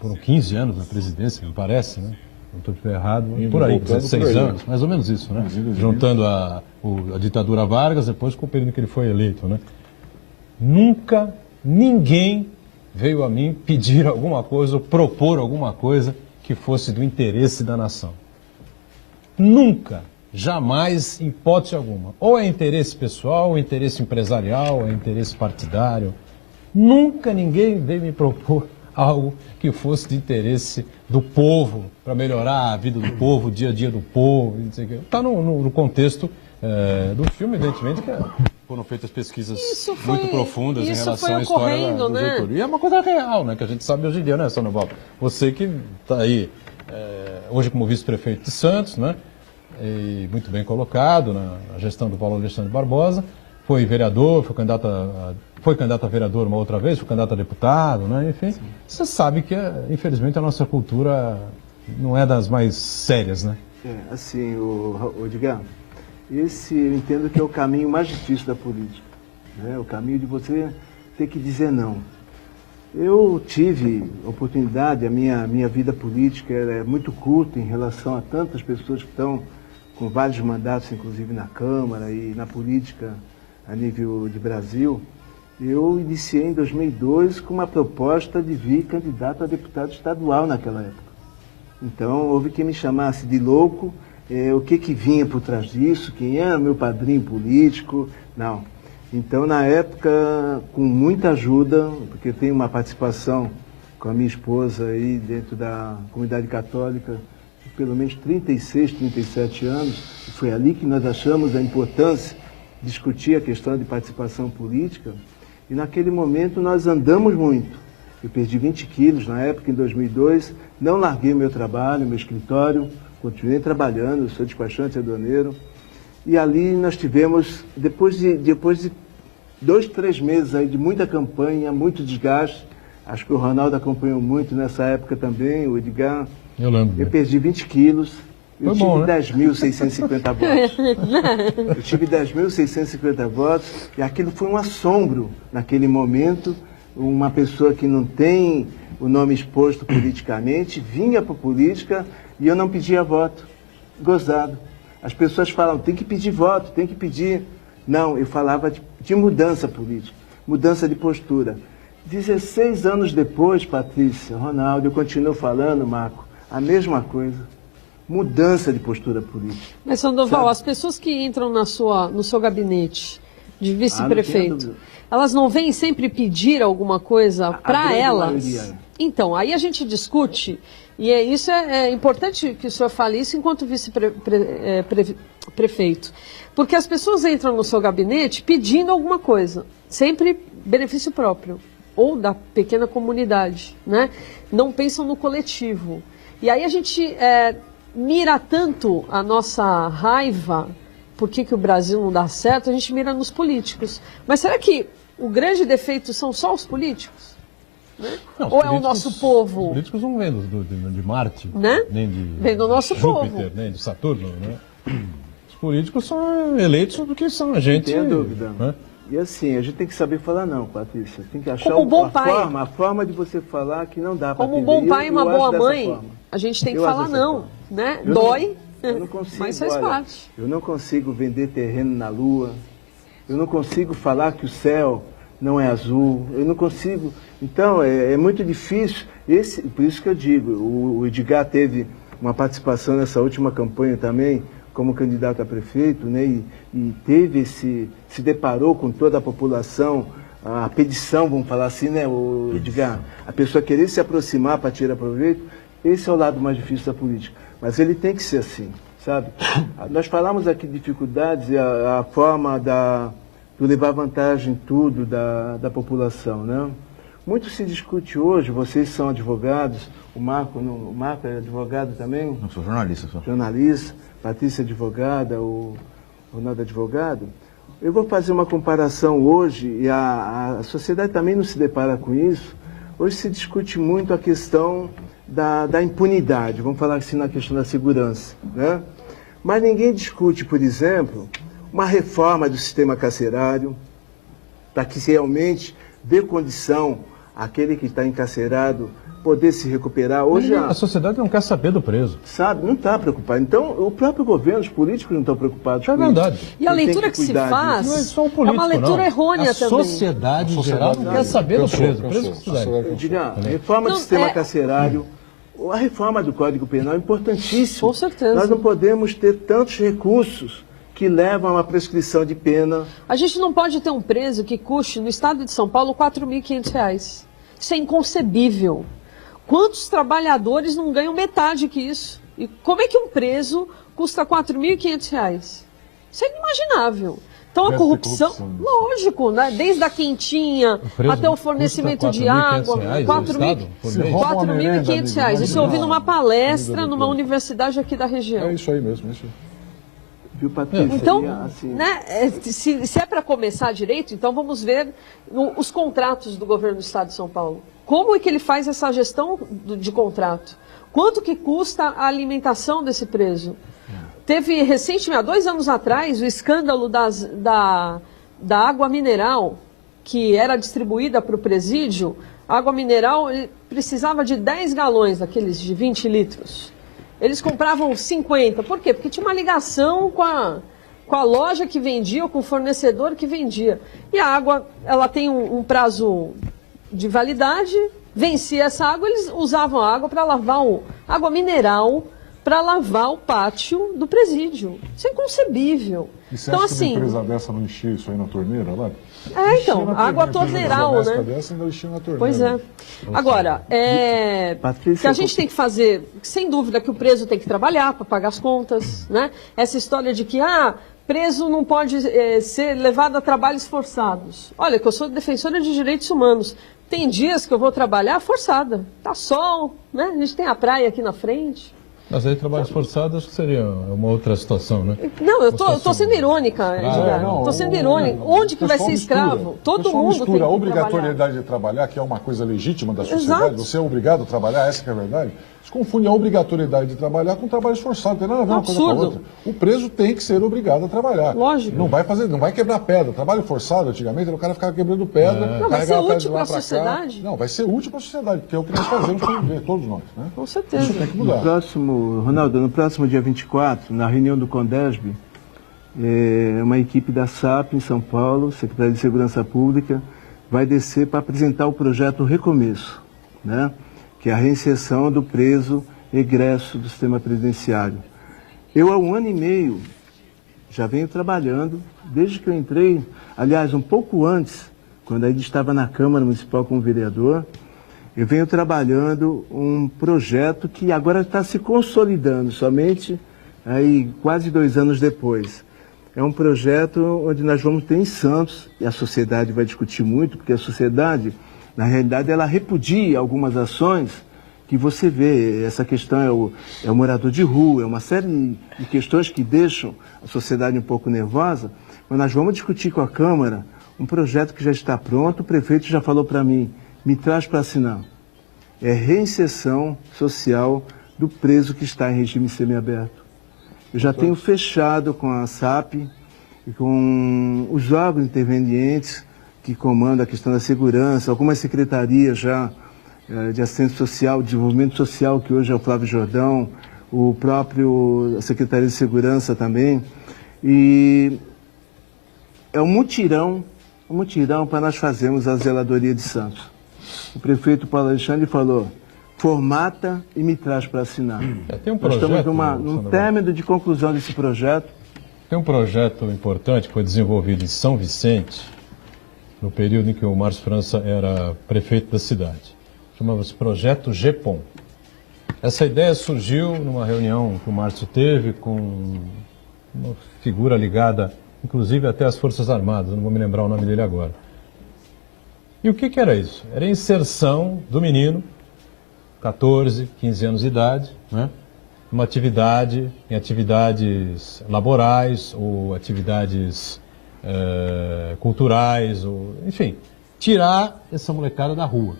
foram 15 anos na presidência, me parece, né? Não estou errado, por aí, 16 anos, mais ou menos isso, né? Juntando a ditadura Vargas, depois com o período que ele foi eleito, né? Nunca ninguém veio a mim pedir alguma coisa ou propor alguma coisa que fosse do interesse da nação. Nunca, jamais, em hipótese alguma. Ou é interesse pessoal, ou é interesse empresarial, ou é interesse partidário. Nunca ninguém veio me propor algo que fosse de interesse do povo, para melhorar a vida do povo, o dia a dia do povo, não sei o quê. Está no contexto do filme, evidentemente, que foram feitas pesquisas muito profundas em relação à história do Getúlio. E é uma coisa real, né, que a gente sabe hoje em dia, né, Sandoval? Você que está aí hoje como vice-prefeito de Santos, né, e muito bem colocado na gestão do Paulo Alexandre Barbosa, foi vereador, foi candidato a vereador uma outra vez, foi candidato a deputado, né? Enfim, você sabe que, infelizmente, a nossa cultura não é das mais sérias, né? Assim, Edgar, esse eu entendo que é o caminho mais difícil da política, né? O caminho de você ter que dizer não. Eu tive oportunidade, a minha vida política é muito curta em relação a tantas pessoas que estão com vários mandatos, inclusive na Câmara e na política a nível de Brasil. Eu iniciei em 2002 com uma proposta de vir candidato a deputado estadual naquela época. Então, houve quem me chamasse de louco, o que vinha por trás disso, quem era meu padrinho político, não. Então, na época, com muita ajuda, porque eu tenho uma participação com a minha esposa aí dentro da comunidade católica, de pelo menos 36, 37 anos, e foi ali que nós achamos a importância de discutir a questão de participação política. E naquele momento nós andamos muito. Eu perdi 20 quilos na época, em 2002, não larguei meu trabalho, meu escritório, continuei trabalhando, eu sou despachante aduaneiro. E ali nós tivemos, depois de 2, 3 meses aí de muita campanha, muito desgaste, acho que o Ronaldo acompanhou muito nessa época também, o Edgar. Eu lembro. Eu perdi 20 quilos. Eu tive 10.650 votos. Eu tive 10.650 votos e aquilo foi um assombro naquele momento. Uma pessoa que não tem o nome exposto politicamente vinha para a política e eu não pedia voto. Gozado. As pessoas falam, tem que pedir voto, tem que pedir. Não, eu falava de mudança política, mudança de postura. 16 anos depois, Patrícia, Ronaldo, eu continuo falando, Marco, a mesma coisa. Mudança de postura política. Mas, Sandoval, as pessoas que entram no seu gabinete de vice-prefeito, elas não vêm sempre pedir alguma coisa para elas? Então, aí a gente discute, e isso é importante que o senhor fale isso enquanto vice-prefeito, porque as pessoas entram no seu gabinete pedindo alguma coisa, sempre benefício próprio, ou da pequena comunidade, né? Não pensam no coletivo. E aí a gente mira tanto a nossa raiva, por que o Brasil não dá certo, a gente mira nos políticos. Mas será que o grande defeito são só os políticos? Né? Não, ou é o nosso povo? Os políticos não vêm de Marte, né? nem de vem do nosso Júpiter, povo. nem de Saturno. Né? Os políticos são eleitos porque são a gente. Não tem dúvida. Né? E assim, a gente tem que saber falar não, Patrícia. Tem que achar Como um bom pai. a forma de você falar que não dá para Como um bom pai e uma boa mãe, a gente tem que falar não. Né? Dói, eu não consigo, mas faz parte. Eu não consigo vender terreno na lua. Eu não consigo falar que o céu não é azul. Eu não consigo. Então, é muito difícil. Por isso que eu digo, o Edgar teve uma participação nessa última campanha também, como candidato a prefeito, né? E teve se deparou com toda a população, a petição, vamos falar assim, né, o Edgar? A pessoa querer se aproximar para tirar proveito, esse é o lado mais difícil da política. Mas ele tem que ser assim, sabe? Nós falamos aqui de dificuldades e a forma do levar vantagem em tudo da população, né? Muito se discute hoje, vocês são advogados, o Marco é advogado também? Não, sou jornalista. Jornalista, Patrícia é advogada, o Ronaldo é advogado. Eu vou fazer uma comparação hoje, e a sociedade também não se depara com isso. Hoje se discute muito a questão da impunidade, vamos falar assim na questão da segurança, né? Mas ninguém discute, por exemplo, uma reforma do sistema carcerário, para que realmente dê condição àquele que está encarcerado poder se recuperar. Hoje a sociedade não quer saber do preso. Sabe, não está preocupado. Então, o próprio governo, os políticos não estão preocupados É com verdade. isso. E a leitura que se faz Não é só o político, uma leitura não. errônea a também. Sociedade em geral não quer saber do preso. O preso que se dane. Diga, reforma do sistema carcerário, a reforma do Código Penal é importantíssima. Com certeza. Nós não podemos ter tantos recursos que levam a uma prescrição de pena. A gente não pode ter um preso que custe, no estado de São Paulo, R$ 4.500. Isso é inconcebível. Quantos trabalhadores não ganham metade que isso? E como é que um preso custa R$ 4.500? Isso é inimaginável. Então a corrupção, lógico, né? Desde a quentinha até o fornecimento de água, R$ 4.500. Isso eu ouvi numa palestra numa universidade aqui da região. É isso aí mesmo, é isso aí. Viu, Patrícia? Então, assim, né, se é para começar direito, então vamos ver os contratos do governo do Estado de São Paulo. Como é que ele faz essa gestão de contrato? Quanto que custa a alimentação desse preso? Teve recentemente, há 2 anos atrás, o escândalo da água mineral, que era distribuída para o presídio. A água mineral precisava de 10 galões, daqueles de 20 litros. Eles compravam 50. Por quê? Porque tinha uma ligação com a loja que vendia, ou com o fornecedor que vendia. E a água, ela tem um prazo de validade. Vencia essa água, eles usavam a água para lavar água mineral para lavar o pátio do presídio. Isso é inconcebível. E você então, acha que assim, uma empresa dessa não enchia isso aí na torneira lá? então, água torneiral, né? Dessa ainda enchia na torneira. Pois é. Agora, Patrícia, que a gente tem que fazer, sem dúvida que o preso tem que trabalhar para pagar as contas, né? Essa história de que, preso não pode ser levado a trabalhos forçados. Olha, que eu sou defensora de direitos humanos. Tem dias que eu vou trabalhar forçada. Tá sol, né? A gente tem a praia aqui na frente. Mas aí trabalhos forçados acho que seria uma outra situação, né? Não, eu tô sendo irônica, Edgar. Estou sendo irônica. Onde que vai ser escravo? Todo mundo tem que mistura a trabalhar. obrigatoriedade de trabalhar, que é uma coisa legítima da sociedade, Exato. você é obrigado a trabalhar, essa que é a verdade. Você confunde a obrigatoriedade de trabalhar com trabalho forçado, não tem nada a ver uma coisa com a Absurdo. outra. O preso tem que ser obrigado a trabalhar. Lógico. Não vai quebrar pedra. Trabalho forçado, antigamente, o cara ficava quebrando pedra. Não, vai ser carregava pedra útil de lá para a pra cá. sociedade. Não, vai ser útil para a sociedade, porque é o que nós fazemos para viver, todos nós. Né? Com certeza. Isso tem que mudar. Ronaldo, no próximo dia 24, na reunião do Condesb, uma equipe da SAP em São Paulo, Secretaria de Segurança Pública, vai descer para apresentar o projeto Recomeço, né? Que é a reinserção do preso egresso do sistema penitenciário. Eu, há 1 ano e meio, já venho trabalhando, desde que eu entrei, aliás, um pouco antes, quando ainda estava na Câmara Municipal como vereador, eu venho trabalhando um projeto que agora está se consolidando, somente aí quase 2 anos depois. É um projeto onde nós vamos ter em Santos, e a sociedade vai discutir muito, porque a sociedade, na realidade, ela repudia algumas ações que você vê. Essa questão é o morador de rua, é uma série de questões que deixam a sociedade um pouco nervosa, mas nós vamos discutir com a Câmara um projeto que já está pronto. O prefeito já falou para mim, me traz para assinar. É reinserção social do preso que está em regime semiaberto. Eu já tenho fechado com a SAP e com os órgãos intervenientes que comandam a questão da segurança, algumas secretarias já de assistência social, desenvolvimento social, que hoje é o Flávio Jordão, o próprio Secretaria de Segurança também. E é um mutirão para nós fazermos a zeladoria de Santos. O prefeito Paulo Alexandre falou, formata e me traz para assinar. Tem um Nós projeto, estamos num término de conclusão desse projeto. Tem um projeto importante que foi desenvolvido em São Vicente, no período em que o Márcio França era prefeito da cidade. Chamava-se Projeto GEPOM. Essa ideia surgiu numa reunião que o Márcio teve com uma figura ligada, inclusive até às Forças Armadas, não vou me lembrar o nome dele agora. E o que era isso? Era a inserção do menino, 14, 15 anos de idade, né? Uma atividade, em atividades laborais ou atividades culturais, ou, enfim, tirar essa molecada da rua.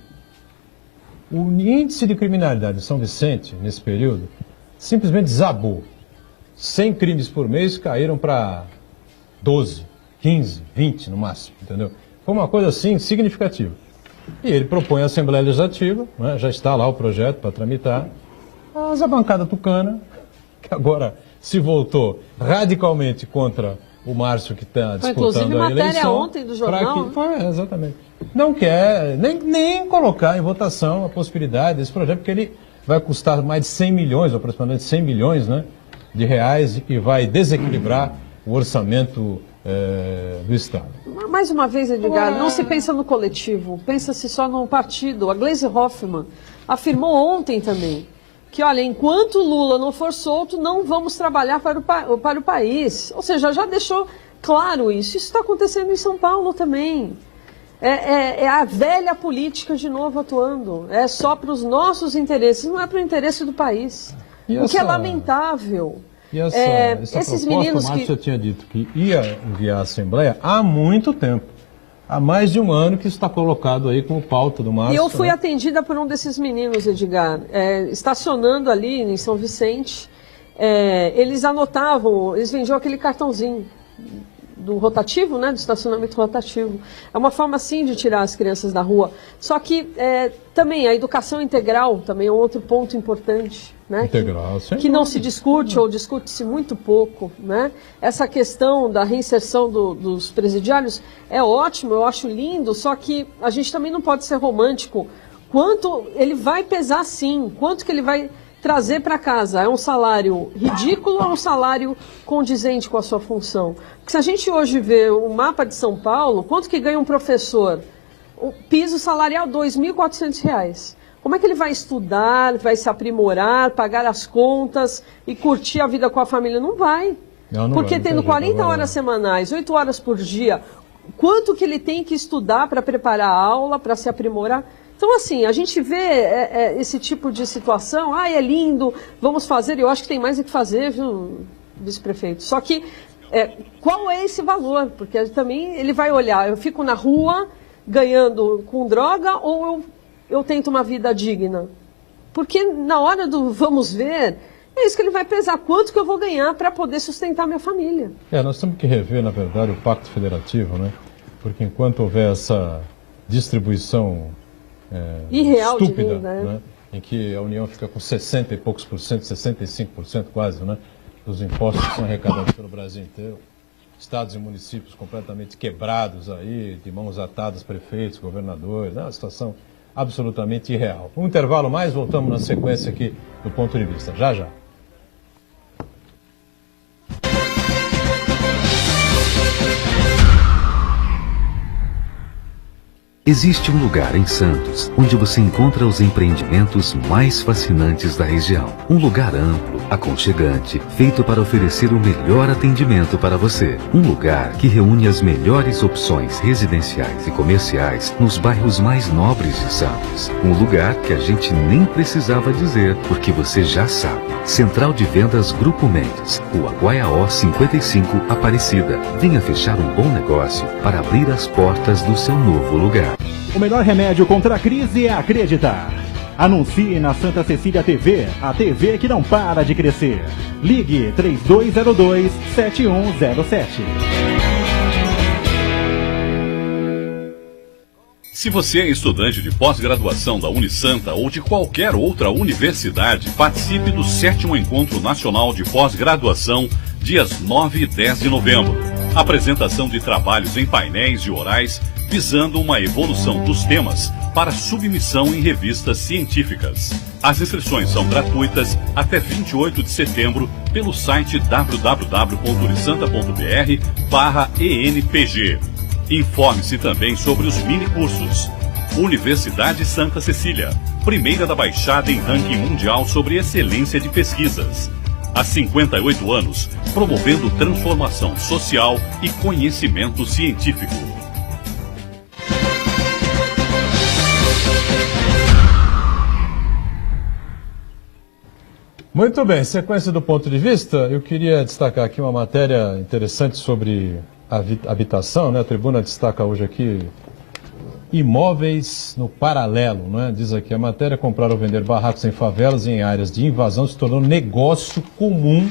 O índice de criminalidade de São Vicente, nesse período, simplesmente desabou. 100 crimes por mês caíram para 12, 15, 20 no máximo, entendeu? Foi uma coisa assim significativa. E ele propõe à Assembleia Legislativa, né, já está lá o projeto para tramitar, mas a bancada tucana, que agora se voltou radicalmente contra o Márcio, que está disputando a eleição. Inclusive matéria ontem do jornal. Exatamente. Não quer nem colocar em votação a possibilidade desse projeto, porque ele vai custar mais de 100 milhões, aproximadamente 100 milhões, né, de reais, e vai desequilibrar o orçamento do Estado. Mais uma vez, Edgar, não se pensa no coletivo, pensa-se só no partido. A Gleisi Hoffmann afirmou ontem também que, olha, enquanto Lula não for solto, não vamos trabalhar para o país. Ou seja, já deixou claro isso. Isso está acontecendo em São Paulo também. É a velha política de novo atuando. É só para os nossos interesses, não é para o interesse do país. O que é lamentável. E essa esses proposta, meninos o Márcio que... já tinha dito que ia enviar à Assembleia há muito tempo. Há mais de um ano que isso está colocado aí como pauta do Márcio. E eu fui atendida por um desses meninos, Edgar, estacionando ali em São Vicente. Eles anotavam, eles vendiam aquele cartãozinho do rotativo, né, do estacionamento rotativo. É uma forma, sim, de tirar as crianças da rua. Só que também a educação integral também é um outro ponto importante, né, integral, que não se discute ou discute-se muito pouco, né? Essa questão da reinserção dos presidiários é ótimo, eu acho lindo, só que a gente também não pode ser romântico. Quanto ele vai pesar, sim, quanto que ele vai trazer para casa? É um salário ridículo ou é um salário condizente com a sua função? Porque se a gente hoje vê o mapa de São Paulo, quanto que ganha um professor? O piso salarial, R$ 2.400. Como é que ele vai estudar, vai se aprimorar, pagar as contas e curtir a vida com a família? Não vai. Não Porque vai, tendo 40 horas semanais, 8 horas por dia, quanto que ele tem que estudar para preparar a aula, para se aprimorar? Então, assim, a gente vê esse tipo de situação, é lindo, vamos fazer, eu acho que tem mais o que fazer, viu, vice-prefeito? Só que, qual é esse valor? Porque também ele vai olhar, eu fico na rua ganhando com droga ou eu tento uma vida digna? Porque na hora do vamos ver, é isso que ele vai pesar, quanto que eu vou ganhar para poder sustentar minha família. Nós temos que rever, na verdade, o Pacto Federativo, né? Porque enquanto houver essa distribuição irreal estúpida, de renda, né? Em que a União fica com 60 e poucos por cento, 65% quase, né? Dos impostos que são arrecadados pelo Brasil inteiro. Estados e municípios completamente quebrados aí, de mãos atadas, prefeitos, governadores, uma situação absolutamente irreal. Um intervalo mais, voltamos na sequência aqui do Ponto de Vista. Já, já. Existe um lugar em Santos onde você encontra os empreendimentos mais fascinantes da região. Um lugar amplo, aconchegante, feito para oferecer o melhor atendimento para você. Um lugar que reúne as melhores opções residenciais e comerciais nos bairros mais nobres de Santos. Um lugar que a gente nem precisava dizer, porque você já sabe. Central de Vendas Grupo Mendes, Rua Guaiaó 55, Aparecida. Venha fechar um bom negócio para abrir as portas do seu novo lugar. O melhor remédio contra a crise é acreditar. Anuncie na Santa Cecília TV, a TV que não para de crescer. Ligue 3202-7107. Se você é estudante de pós-graduação da Unisanta ou de qualquer outra universidade, participe do 7º Encontro Nacional de Pós-Graduação, dias 9 e 10 de novembro. Apresentação de trabalhos em painéis e orais, visando uma evolução dos temas para submissão em revistas científicas. As inscrições são gratuitas até 28 de setembro pelo site www.unisanta.br/ENPG. Informe-se também sobre os mini-cursos. Universidade Santa Cecília, primeira da Baixada em ranking mundial sobre excelência de pesquisas. Há 58 anos, promovendo transformação social e conhecimento científico. Muito bem, sequência do ponto de vista, eu queria destacar aqui uma matéria interessante sobre habitação, né? A tribuna destaca hoje aqui imóveis no paralelo, né? Diz aqui a matéria: comprar ou vender barracos em favelas e em áreas de invasão se tornou negócio comum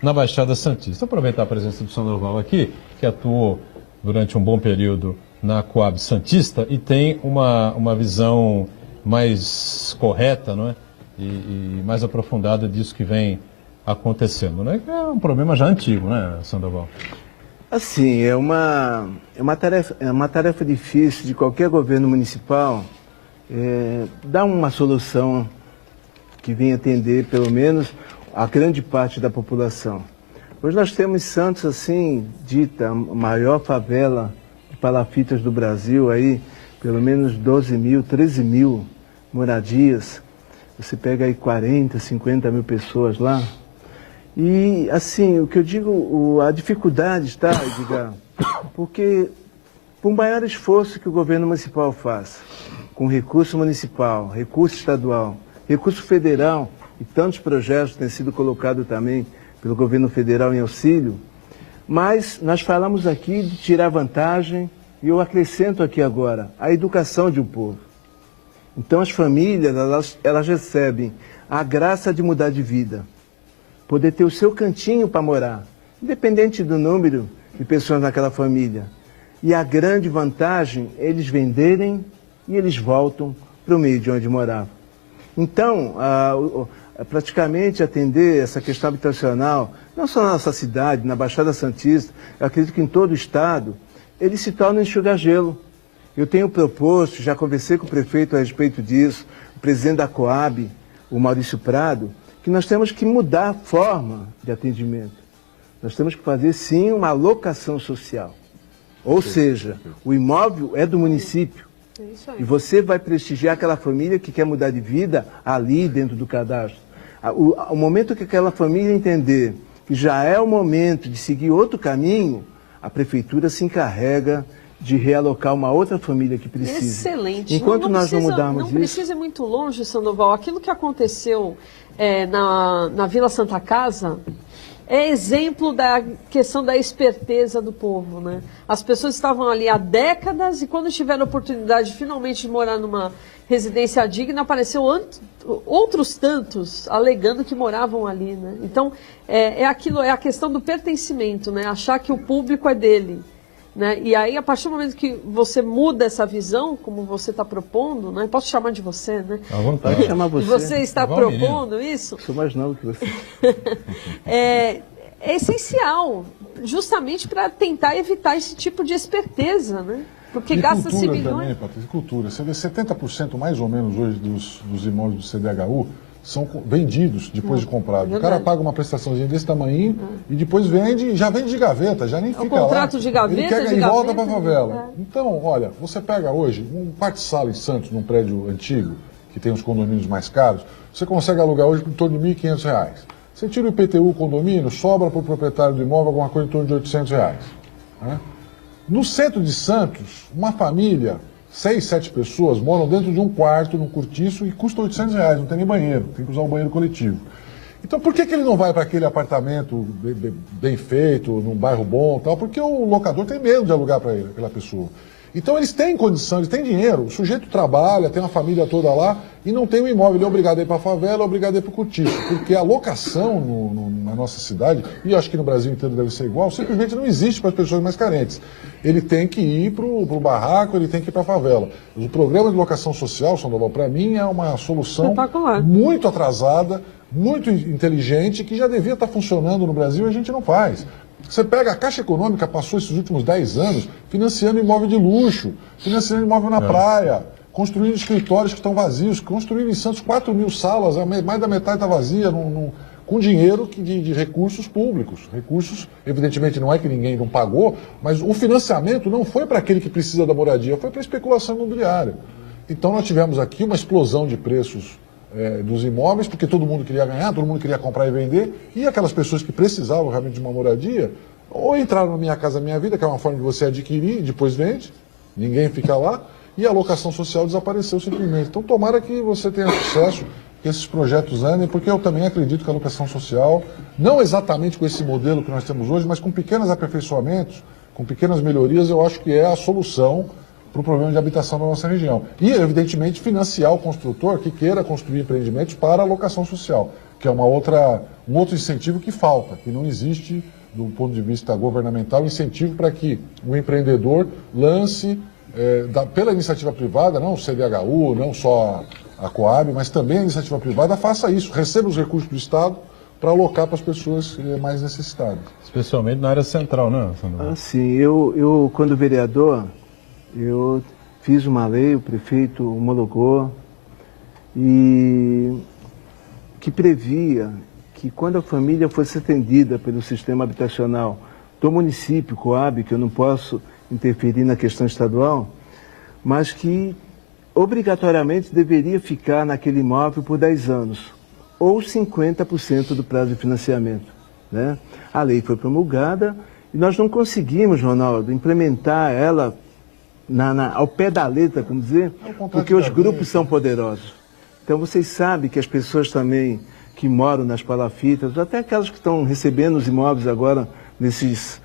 na Baixada Santista. Vou aproveitar a presença do Sandoval aqui, que atuou durante um bom período na Coab Santista e tem uma visão mais correta, não é? E mais aprofundada disso que vem acontecendo, né? É um problema já antigo, né, Sandoval? Assim, é uma tarefa difícil de qualquer governo municipal dar uma solução que venha atender, pelo menos, a grande parte da população. Hoje nós temos Santos, assim, dita a maior favela de palafitas do Brasil, aí, pelo menos 12 mil, 13 mil moradias. Você pega aí 40, 50 mil pessoas lá. E, assim, o que eu digo, a dificuldade está, Edgar, porque por maior esforço que o governo municipal faz, com recurso municipal, recurso estadual, recurso federal, e tantos projetos têm sido colocados também pelo governo federal em auxílio, mas nós falamos aqui de tirar vantagem, e eu acrescento aqui agora, a educação de um povo. Então as famílias, elas recebem a graça de mudar de vida, poder ter o seu cantinho para morar, independente do número de pessoas naquela família. E a grande vantagem é eles venderem e eles voltam para o meio de onde moravam. Então, praticamente atender essa questão habitacional, não só na nossa cidade, na Baixada Santista, eu acredito que em todo o estado, ele se torna um enxuga-gelo. Eu tenho proposto, já conversei com o prefeito a respeito disso, o presidente da Coab, o Maurício Prado, que nós temos que mudar a forma de atendimento. Nós temos que fazer, sim, uma alocação social. Ou seja, o imóvel é do município. É isso aí. E você vai prestigiar aquela família que quer mudar de vida ali dentro do cadastro. O momento que aquela família entender que já é o momento de seguir outro caminho, a prefeitura se encarrega de realocar uma outra família que precisa. Excelente. Enquanto nós não mudarmos isso... Não precisa ir muito longe, Sandoval. Aquilo que aconteceu na Vila Santa Casa é exemplo da questão da esperteza do povo, né? As pessoas estavam ali há décadas e quando tiveram a oportunidade finalmente de morar numa residência digna, apareceu outros tantos alegando que moravam ali, né? Então, é a questão do pertencimento, né? Achar que o público é dele. Né? E aí, a partir do momento que você muda essa visão, como você está propondo, né? Posso chamar de você, né? À vontade. Pode chamar você. Você está propondo isso? Sou mais novo que você. É essencial, justamente para tentar evitar esse tipo de esperteza, né? Porque gasta-se cultura bilhões. também, Patrícia, cultura. Você vê 70% mais ou menos hoje dos imóveis do CDHU são vendidos depois de comprado. O cara paga uma prestaçãozinha desse tamanho e depois vende, já vende de gaveta, já nem fica lá. Contrato de gaveta, ele quer e volta para a favela. Então, olha, você pega hoje um quarto-sala em Santos, num prédio antigo, que tem os condomínios mais caros, você consegue alugar hoje por em torno de R$ 1.500. Você tira o IPTU condomínio, sobra para o proprietário do imóvel alguma coisa em torno de R$ 800. Né? No centro de Santos, uma família, 6, 7 pessoas, moram dentro de um quarto, num cortiço, e custa R$ 800, não tem nem banheiro, tem que usar um banheiro coletivo. Então, por que ele não vai para aquele apartamento bem feito, num bairro bom e tal? Porque o locador tem medo de alugar para ele, aquela pessoa. Então, eles têm condição, eles têm dinheiro, o sujeito trabalha, tem uma família toda lá e não tem um imóvel, ele é obrigado a ir para a favela, é obrigado a ir para o cortiço, porque a locação na nossa cidade, e eu acho que no Brasil inteiro deve ser igual, simplesmente não existe para as pessoas mais carentes. Ele tem que ir para o barraco, ele tem que ir para a favela. O programa de locação social, Sandoval, para mim é uma solução muito atrasada, muito inteligente, que já devia estar funcionando no Brasil e a gente não faz. Você pega, a Caixa Econômica passou esses últimos 10 anos financiando imóvel de luxo, financiando imóvel na praia, construindo escritórios que estão vazios, construindo em Santos 4.000 salas, mais da metade está vazia, com dinheiro de recursos públicos. Recursos, evidentemente, não é que ninguém não pagou, mas o financiamento não foi para aquele que precisa da moradia, foi para a especulação imobiliária. Então nós tivemos aqui uma explosão de preços dos imóveis, porque todo mundo queria ganhar, todo mundo queria comprar e vender, e aquelas pessoas que precisavam realmente de uma moradia, ou entraram no Minha Casa Minha Vida, que é uma forma de você adquirir e depois vende, ninguém fica lá, e a locação social desapareceu simplesmente. Então tomara que você tenha sucesso, que esses projetos andem, porque eu também acredito que a locação social, não exatamente com esse modelo que nós temos hoje, mas com pequenos aperfeiçoamentos, com pequenas melhorias, eu acho que é a solução para o problema de habitação da nossa região. E, evidentemente, financiar o construtor que queira construir empreendimentos para a locação social, que é um outro incentivo que falta, que não existe, do ponto de vista governamental, incentivo para que o empreendedor lance, pela iniciativa privada, não o CDHU, não só a Coab, mas também a iniciativa privada, faça isso, receba os recursos do Estado para alocar para as pessoas mais necessitadas. Especialmente na área central, né, Sandro? Sim, eu quando vereador, eu fiz uma lei, o prefeito homologou, e que previa que quando a família fosse atendida pelo sistema habitacional do município, Coab, que eu não posso interferir na questão estadual, mas que obrigatoriamente deveria ficar naquele imóvel por 10 anos, ou 50% do prazo de financiamento. Né? A lei foi promulgada e nós não conseguimos, Ronaldo, implementar ela ao pé da letra, como dizer, porque os grupos são poderosos. Então vocês sabem que as pessoas também que moram nas palafitas, até aquelas que estão recebendo os imóveis agora nesses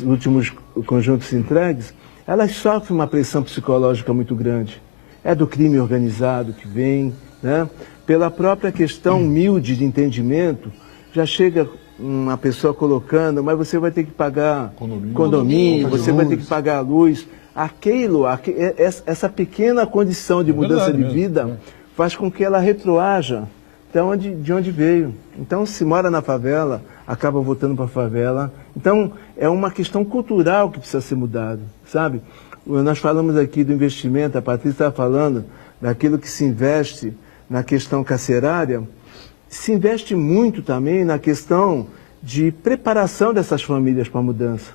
últimos conjuntos entregues, elas sofrem uma pressão psicológica muito grande. É do crime organizado que vem, né? Pela própria questão humilde de entendimento, já chega uma pessoa colocando, mas você vai ter que pagar condomínio, você vai ter que pagar a luz. Essa pequena condição de mudança de vida faz com que ela retroaja de onde veio. Então, se mora na favela, acaba voltando para a favela. Então, é uma questão cultural que precisa ser mudada, sabe? Nós falamos aqui do investimento, a Patrícia estava falando daquilo que se investe na questão carcerária, se investe muito também na questão de preparação dessas famílias para a mudança.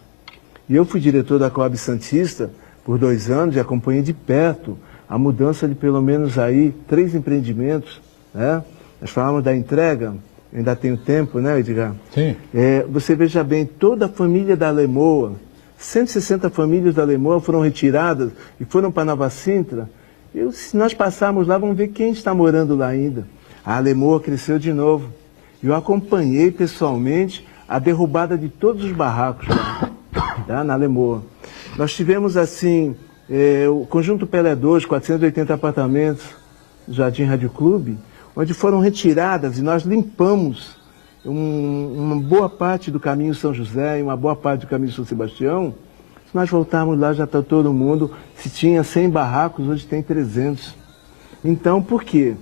E eu fui diretor da Coab Santista por 2 anos e acompanhei de perto a mudança de pelo menos aí 3 empreendimentos, né? Nós falamos da entrega, ainda tenho tempo, né, Edgar? Sim. Você veja bem, toda a família da Lemoa, 160 famílias da Lemoa foram retiradas e foram para Nova Sintra. Se nós passarmos lá, vamos ver quem está morando lá ainda. A Lemoa cresceu de novo. Eu acompanhei pessoalmente a derrubada de todos os barracos lá, tá, na Lemoa. Nós tivemos, assim, o Conjunto Pelé 2, 480 apartamentos, Jardim Rádio Clube, onde foram retiradas e nós limpamos uma boa parte do caminho São José e uma boa parte do caminho São Sebastião. Se nós voltarmos lá, já está todo mundo, se tinha 100 barracos, hoje tem 300. Então, por quê?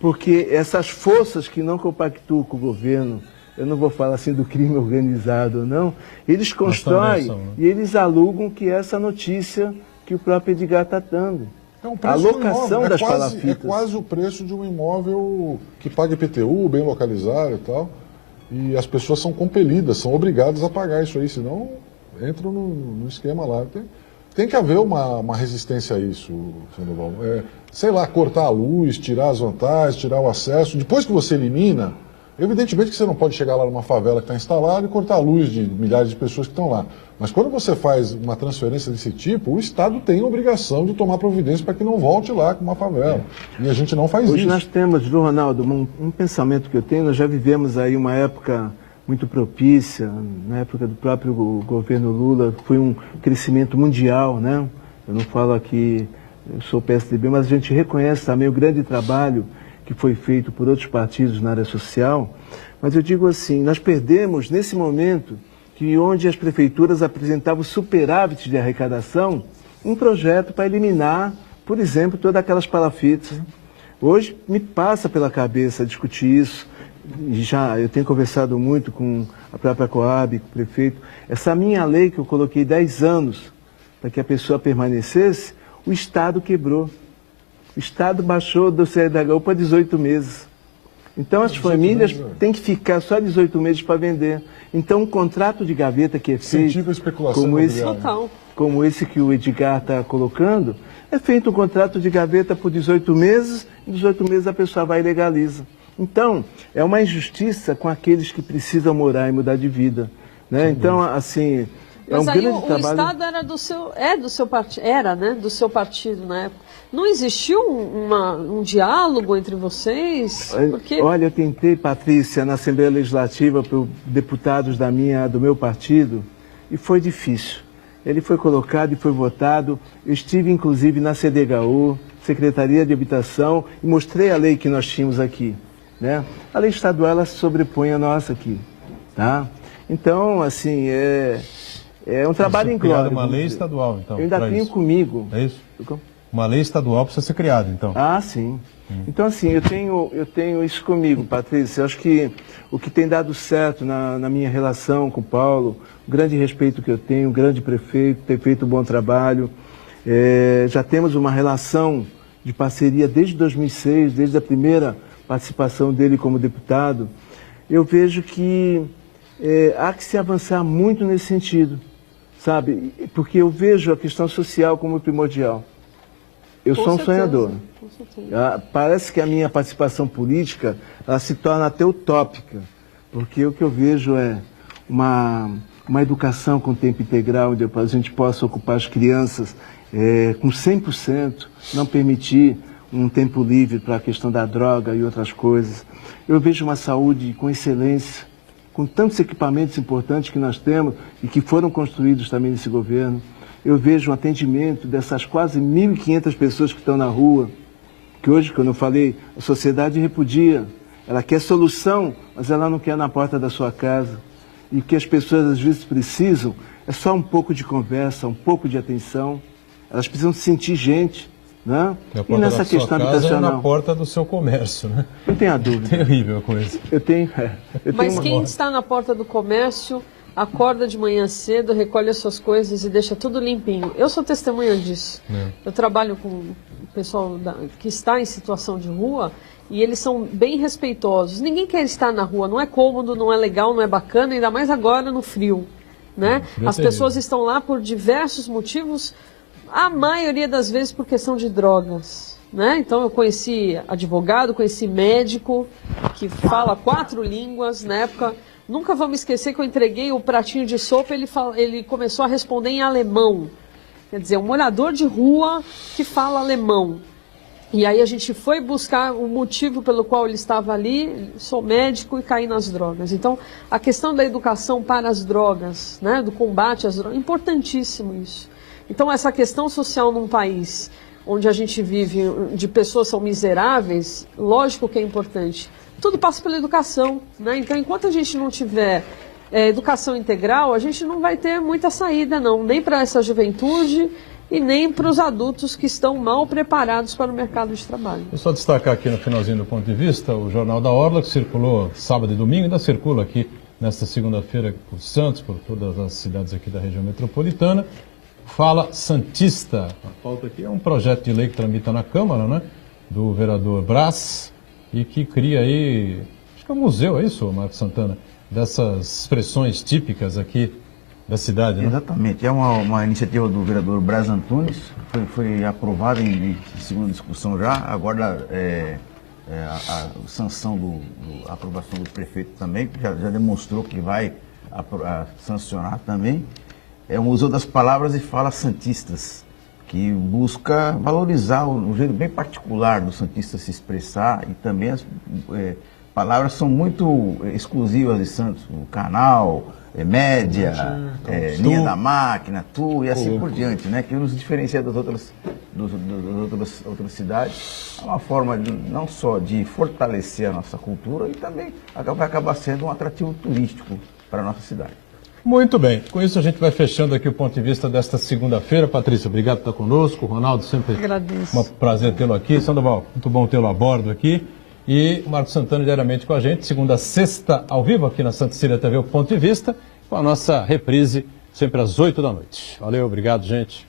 Porque essas forças que não compactuam com o governo, eu não vou falar assim do crime organizado, não, eles constroem e eles alugam que essa notícia que o próprio Edgar está dando. É um A preço do locação imóvel. das É palafitas. quase o preço de um imóvel que paga IPTU, bem localizado e tal. E as pessoas são compelidas, são obrigadas a pagar isso aí, senão entram no esquema lá. Tem que haver uma resistência a isso, Sandoval. Sei lá, cortar a luz, tirar as vantagens, tirar o acesso. Depois que você elimina, evidentemente que você não pode chegar lá numa favela que está instalada e cortar a luz de milhares de pessoas que estão lá. Mas quando você faz uma transferência desse tipo, o Estado tem a obrigação de tomar providência para que não volte lá com uma favela. E a gente não faz Hoje isso. nós temos, viu, Ronaldo, um pensamento que eu tenho, nós já vivemos aí uma época muito propícia, na época do próprio governo Lula, foi um crescimento mundial, né? Eu não falo aqui, eu sou PSDB, mas a gente reconhece também o grande trabalho que foi feito por outros partidos na área social. Mas eu digo assim, nós perdemos nesse momento que onde as prefeituras apresentavam superávit de arrecadação, um projeto para eliminar, por exemplo, todas aquelas palafitas. Hoje me passa pela cabeça discutir isso. Já eu tenho conversado muito com a própria Coab, com o prefeito. Essa minha lei que eu coloquei 10 anos para que a pessoa permanecesse, o Estado quebrou. O Estado baixou do CDHU para 18 meses. Então as famílias têm que ficar só 18 meses para vender. Então um contrato de gaveta que é feito, como esse que o Edgar está colocando, é feito um contrato de gaveta por 18 meses, e 18 meses a pessoa vai e legaliza. Então, é uma injustiça com aqueles que precisam morar e mudar de vida, né? Então, assim, é um grande trabalho. O Estado era do seu partido, era, né, do seu partido na época. Não existiu um diálogo entre vocês? Porque... Olha, eu tentei, Patrícia, na Assembleia Legislativa, por deputados do meu partido, e foi difícil. Ele foi colocado e foi votado. Eu estive, inclusive, na CDHU, Secretaria de Habitação, e mostrei a lei que nós tínhamos aqui, né? A lei estadual, ela se sobrepõe à nossa aqui, tá? Então, assim, é um trabalho em glória. Uma lei estadual, então. Eu ainda tenho isso. comigo. É isso? Uma lei estadual precisa ser criada, então. Ah, sim. Então, assim, eu tenho isso comigo, Patrícia. Eu acho que o que tem dado certo na minha relação com o Paulo, o grande respeito que eu tenho, o grande prefeito, tem feito um bom trabalho. Já temos uma relação de parceria desde 2006, desde a primeira participação dele como deputado. Eu vejo que há que se avançar muito nesse sentido, sabe? Porque eu vejo a questão social como primordial. Eu sou um sonhador. Parece que a minha participação política ela se torna até utópica, porque o que eu vejo é uma educação com tempo integral, onde a gente possa ocupar as crianças com 100%, não permitir um tempo livre para a questão da droga e outras coisas. Eu vejo uma saúde com excelência, com tantos equipamentos importantes que nós temos e que foram construídos também nesse governo. Eu vejo um atendimento dessas quase 1.500 pessoas que estão na rua, que hoje, quando eu falei, a sociedade repudia. Ela quer solução, mas ela não quer na porta da sua casa. E o que as pessoas às vezes precisam é só um pouco de conversa, um pouco de atenção. Elas precisam sentir gente, né? E nessa questão habitacional. É na porta do seu comércio, né? Não tenha dúvida. Terrível a coisa. Mas quem está na porta do comércio acorda de manhã cedo, recolhe as suas coisas e deixa tudo limpinho. Eu sou testemunha disso. Eu trabalho com o pessoal que está em situação de rua e eles são bem respeitosos. Ninguém quer estar na rua, não é cômodo, não é legal, não é bacana, ainda mais agora no frio, né? As pessoas estão lá por diversos motivos, a maioria das vezes por questão de drogas, né? Então eu conheci advogado, conheci médico que fala 4 línguas na época. Nunca vou me esquecer que eu entreguei o pratinho de sopa e ele começou a responder em alemão. Quer dizer, um morador de rua que fala alemão. E aí a gente foi buscar o motivo pelo qual ele estava ali, sou médico e caí nas drogas. Então, a questão da educação para as drogas, né, do combate às drogas, importantíssimo isso. Então, essa questão social num país onde a gente vive, de pessoas são miseráveis, lógico que é importante. Tudo passa pela educação, né? Então, enquanto a gente não tiver educação integral, a gente não vai ter muita saída, não. Nem para essa juventude e nem para os adultos que estão mal preparados para o mercado de trabalho. Vou só destacar aqui no finalzinho do ponto de vista o Jornal da Orla, que circulou sábado e domingo, ainda circula aqui nesta segunda-feira por Santos, por todas as cidades aqui da região metropolitana. Fala Santista. A pauta aqui é um projeto de lei que tramita na Câmara, né? Do vereador Brás, e que cria aí, acho que é um museu, é isso, Marcos Santana? Dessas expressões típicas aqui da cidade, né? Exatamente. É uma iniciativa do vereador Brás Antunes, foi aprovada em segunda discussão já, agora a sanção a aprovação do prefeito também, que já demonstrou que vai sancionar também. É um uso das palavras e falas santistas, que busca valorizar um jeito bem particular do santista se expressar, e também as palavras são muito exclusivas de Santos, o canal, média, linha da máquina, tu e assim por diante, né? Que nos diferencia das outras cidades. É uma forma não só de fortalecer a nossa cultura, e também vai acabar sendo um atrativo turístico para a nossa cidade. Muito bem. Com isso a gente vai fechando aqui o ponto de vista desta segunda-feira. Patrícia, obrigado por estar conosco. Ronaldo, sempre Agradeço. Um prazer tê-lo aqui. Sandoval, muito bom tê-lo a bordo aqui. E o Marcos Santana diariamente com a gente, segunda a sexta, ao vivo aqui na Santa Cecília TV, o Ponto de Vista, com a nossa reprise sempre às 8 da noite. Valeu, obrigado, gente.